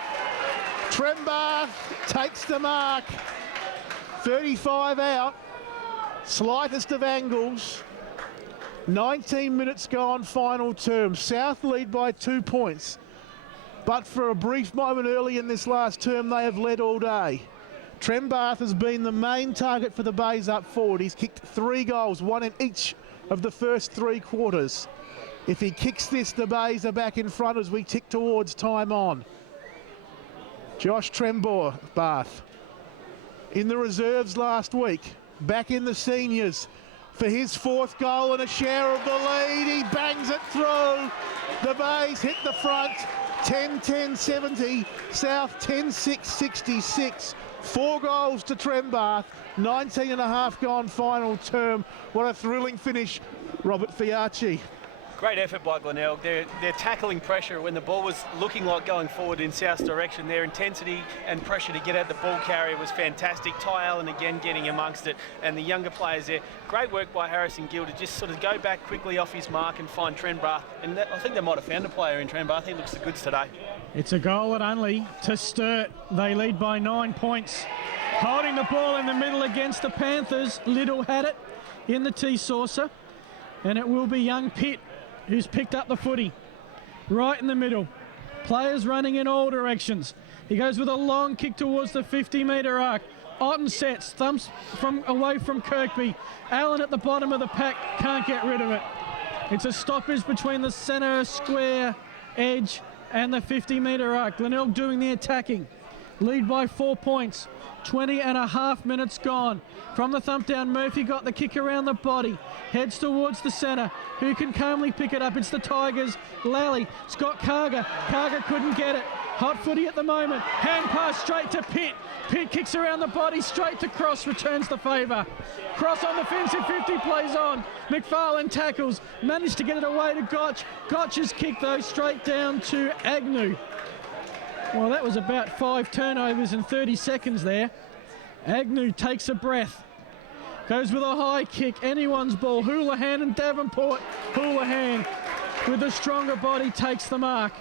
Trembath takes the mark. 35 out. Slightest of angles. 19 minutes gone, final term. South lead by 2 points. But for a brief moment early in this last term, they have led all day. Trembath has been the main target for the Bays up forward. He's kicked 3 goals, 1 in each of the first 3 quarters. If he kicks this, the Bays are back in front as we tick towards time on. Josh Trembath in the reserves last week, back in the seniors for his 4th goal and a share of the lead. He bangs it through. The Bays hit the front. 10-10-70, South 10-6-66. 4 goals to Trembath, 19 and a half gone final term. What a thrilling finish, Robert Fiacci. Great effort by Glenelg. They're tackling pressure when the ball was looking like going forward in South's direction. Their intensity and pressure to get at the ball carrier was fantastic. Ty Allen again getting amongst it, and the younger players there. Great work by Harrison Gill to just sort of go back quickly off his mark and find Trembath. And I think they might have found a player in Trembath. He looks the goods today. It's a goal at only to Sturt. They lead by 9 points. Holding the ball in the middle against the Panthers. Little had it in the tea saucer, and it will be young Pitt who's picked up the footy right in the middle. Players running in all directions. He goes with a long kick towards the 50-metre arc. Otten sets, thumps away from Kirkby. Allen at the bottom of the pack, can't get rid of it. It's a stoppage between the centre square edge and the 50-metre arc. Glenelg doing the attacking. lead by 4 points. 20 and a half minutes gone. From the thump down, Murphy got the kick around the body. Heads towards the centre. Who can calmly pick it up? It's the Tigers. Lally. Scott Carger. Carger couldn't get it. Hot footy at the moment. Hand pass straight to Pitt. Pitt kicks around the body, straight to Cross, returns the favour. Cross on the fence at 50, plays on. McFarlane tackles, managed to get it away to Gotch. Gotch's kick though, straight down to Agnew. Well, that was about 5 turnovers in 30 seconds there. Agnew takes a breath. Goes with a high kick, anyone's ball. Houlihan and Davenport. Houlihan with a stronger body takes the mark.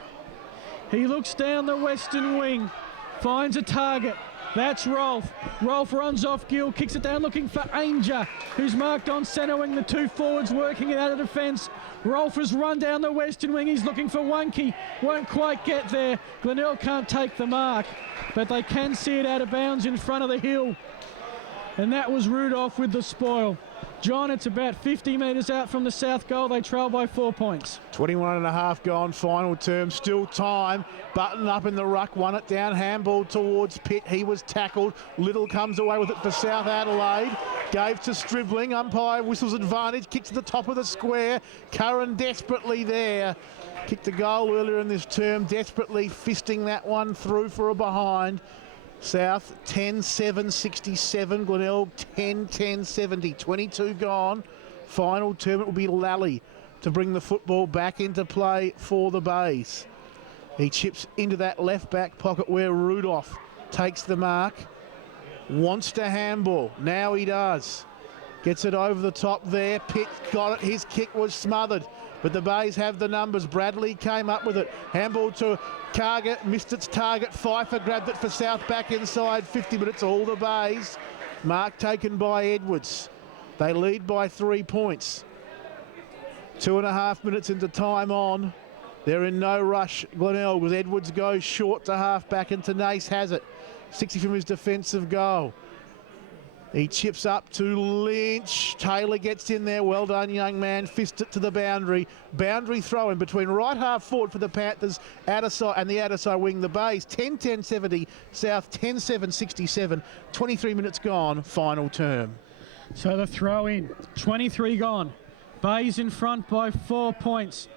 He looks down the western wing, finds a target. That's Rolfe. Rolfe runs off Gill, kicks it down looking for Ainger, who's marked on centre wing. The two forwards working it out of defence. Rolfe has run down the western wing. He's looking for Wonky. Won't quite get there. Glenelg can't take the mark, but they can see it out of bounds in front of the hill. And that was Rudolph with the spoil. John, it's about 50 metres out from the south goal. They trail by 4 points. 21 and a half gone, final term, still time. Button up in the ruck, won it down, handball towards Pitt. He was tackled. Little comes away with it for South Adelaide. Gave to Stribling, umpire whistles advantage, kick to the top of the square. Curran desperately there. Kicked a goal earlier in this term, desperately fisting that one through for a behind. South 10-7-67, Glenelg 10-10-70, 22 gone. Final term, it will be Lally to bring the football back into play for the Bays. He chips into that left back pocket where Rudolph takes the mark. Wants to handball, now he does. Gets it over the top there, Pitt got it, his kick was smothered. But the Bays have the numbers. Bradley came up with it. Handball to Carger, missed its target. Pfeiffer grabbed it for South back inside. 50 minutes, all the Bays. Mark taken by Edwards. They lead by 3 points. 2.5 minutes into time on. They're in no rush. Glenelg with Edwards goes short to half back and Tenace has it. 60 from his defensive goal. He chips up to Lynch. Taylor gets in there. Well done, young man. Fist it to the boundary. Boundary throw in between right half forward for the Panthers outer side and the outer side wing. The Bays 10-10-70. South 10-7-67. 23 minutes gone. Final term. So the throw in. 23 gone. Bays in front by 4 points.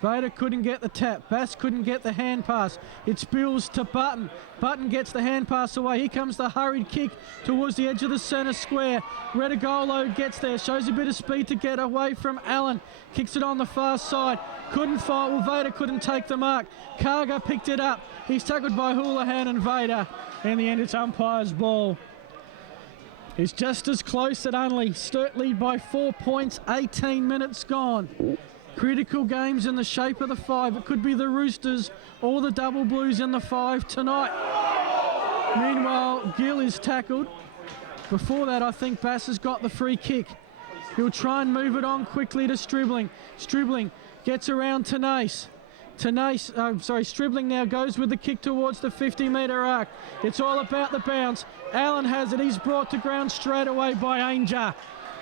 Vader couldn't get the tap. Bass couldn't get the hand pass. It spills to Button. Button gets the hand pass away. Here comes the hurried kick towards the edge of the centre square. Redigolo gets there. Shows a bit of speed to get away from Allen. Kicks it on the far side. Couldn't find. Well, Vader couldn't take the mark. Carger picked it up. He's tackled by Houlihan and Vader. In the end, it's umpire's ball. It's just as close at only. Sturt lead by 4 points. 18 minutes gone. Critical games in the shape of the 5. It could be the Roosters or the Double Blues in the 5 tonight. Meanwhile, Gill is tackled. Before that, I think Bass has got the free kick. He'll try and move it on quickly to Stribling. Stribling gets around Tenace. Stribling now goes with the kick towards the 50-metre arc. It's all about the bounce. Allen has it. He's brought to ground straight away by Ainger.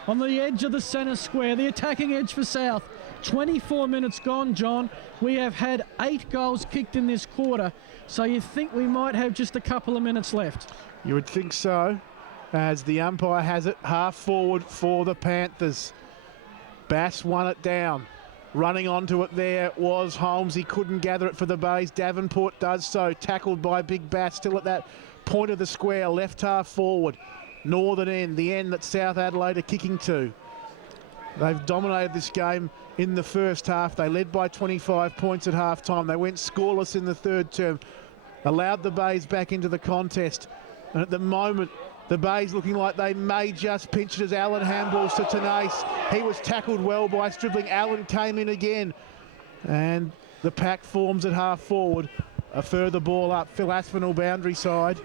On the edge of the centre square, the attacking edge for South. 24 minutes gone, John. We have had 8 goals kicked in this quarter, so you think we might have just a couple of minutes left? You would think so, as the umpire has it half forward for the Panthers. Bass won it down. Running onto it there was Holmes. He couldn't gather it for the Bays. Davenport does so, tackled by Big Bass, still at that point of the square, left half forward. Northern end, the end that South Adelaide are kicking to. They've dominated this game in the first half. They led by 25 points at half-time. They went scoreless in the third term, allowed the Bays back into the contest. And at the moment, the Bays looking like they may just pinch it as Allen handballs to Tenace. He was tackled well by Stribling. Allen came in again. And the pack forms at half-forward. A further ball up, Phil Aspinall boundary side.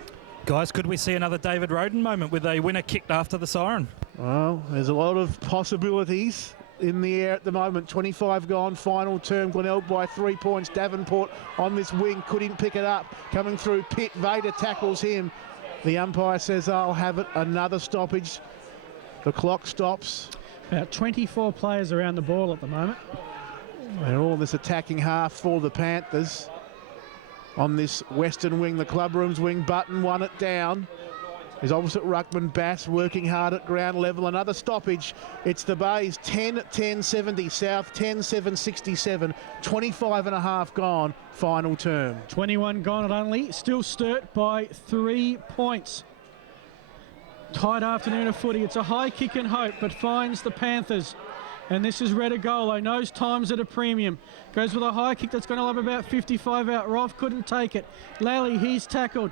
Guys, could we see another David Roden moment with a winner kicked after the siren? Well, there's a lot of possibilities in the air at the moment. 25 gone, final term. Glenelg by 3 points. Davenport on this wing, couldn't pick it up. Coming through Pitt, Vader tackles him. The umpire says, I'll have it. Another stoppage. The clock stops. About 24 players around the ball at the moment. They're all this attacking half for the Panthers. on this western wing, the clubroom's wing. Button won it down. Is opposite ruckman Bass working hard at ground level. Another stoppage. It's the Bays 10-10-70, South 10-7-67, 25 and a half gone, final term. 21 gone at only, still Sturt by 3 points. Tight afternoon of footy. It's a high kick and hope, but finds the Panthers. And this is Redigolo, knows time's at a premium. Goes with a high kick that's going to lob about 55 out. Rolf couldn't take it. Lally, he's tackled.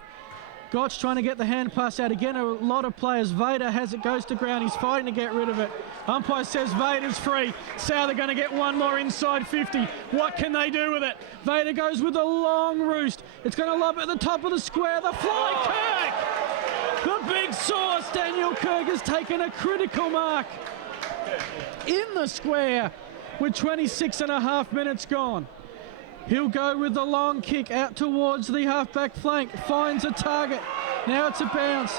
Gotch trying to get the hand pass out again. A lot of players. Vader has it, goes to ground. He's fighting to get rid of it. Umpire says Vader's free. South are going to get one more inside 50. What can they do with it? Vader goes with a long roost. It's going to lob at the top of the square. The fly Kirk! The big sauce, Daniel Kirk, has taken a critical mark in the square with 26 and a half minutes gone. He'll go with the long kick out towards the halfback flank. Finds a target. Now it's a bounce.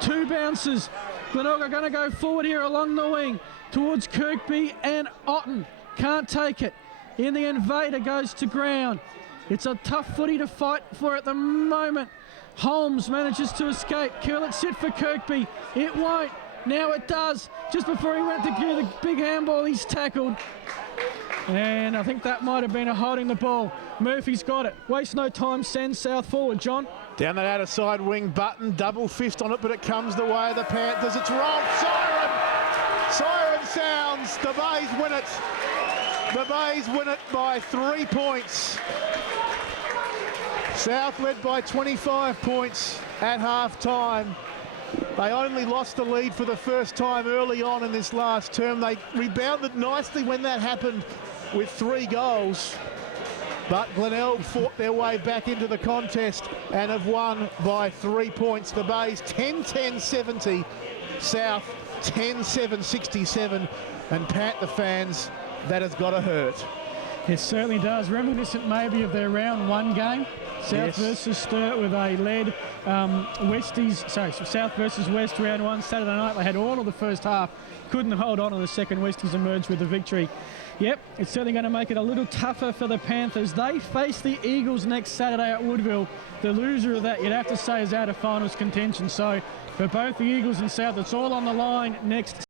2 bounces. Glenelg are going to go forward here along the wing towards Kirkby and Otten. Can't take it. In the end, Vader goes to ground. It's a tough footy to fight for at the moment. Holmes manages to escape. Curlett sit for Kirkby. It won't. Now it does. Just before he went to give the big handball, he's tackled. And I think that might have been a holding the ball. Murphy's got it. Waste no time, sends South forward, John. Down that outer side wing, Button, double fist on it, but it comes the way of the Panthers. It's rolled. Siren! Siren sounds. The Bays win it. The Bays win it by 3 points. South led by 25 points at half-time. They only lost the lead for the first time early on in this last term. They rebounded nicely when that happened with 3 goals. But Glenelg fought their way back into the contest and have won by 3 points. The Bays 10-10-70, South 10-7-67. And Panther fans, that has got to hurt. It certainly does. Reminiscent maybe of their round 1 game. South versus Sturt with a lead South versus West round 1 Saturday night. They had all of the first half, couldn't hold on in the second. Westies emerged with the victory. Yep, it's certainly going to make it a little tougher for the Panthers. They face the Eagles next Saturday at Woodville. The loser of that, you'd have to say, is out of finals contention. So for both the Eagles and South, it's all on the line next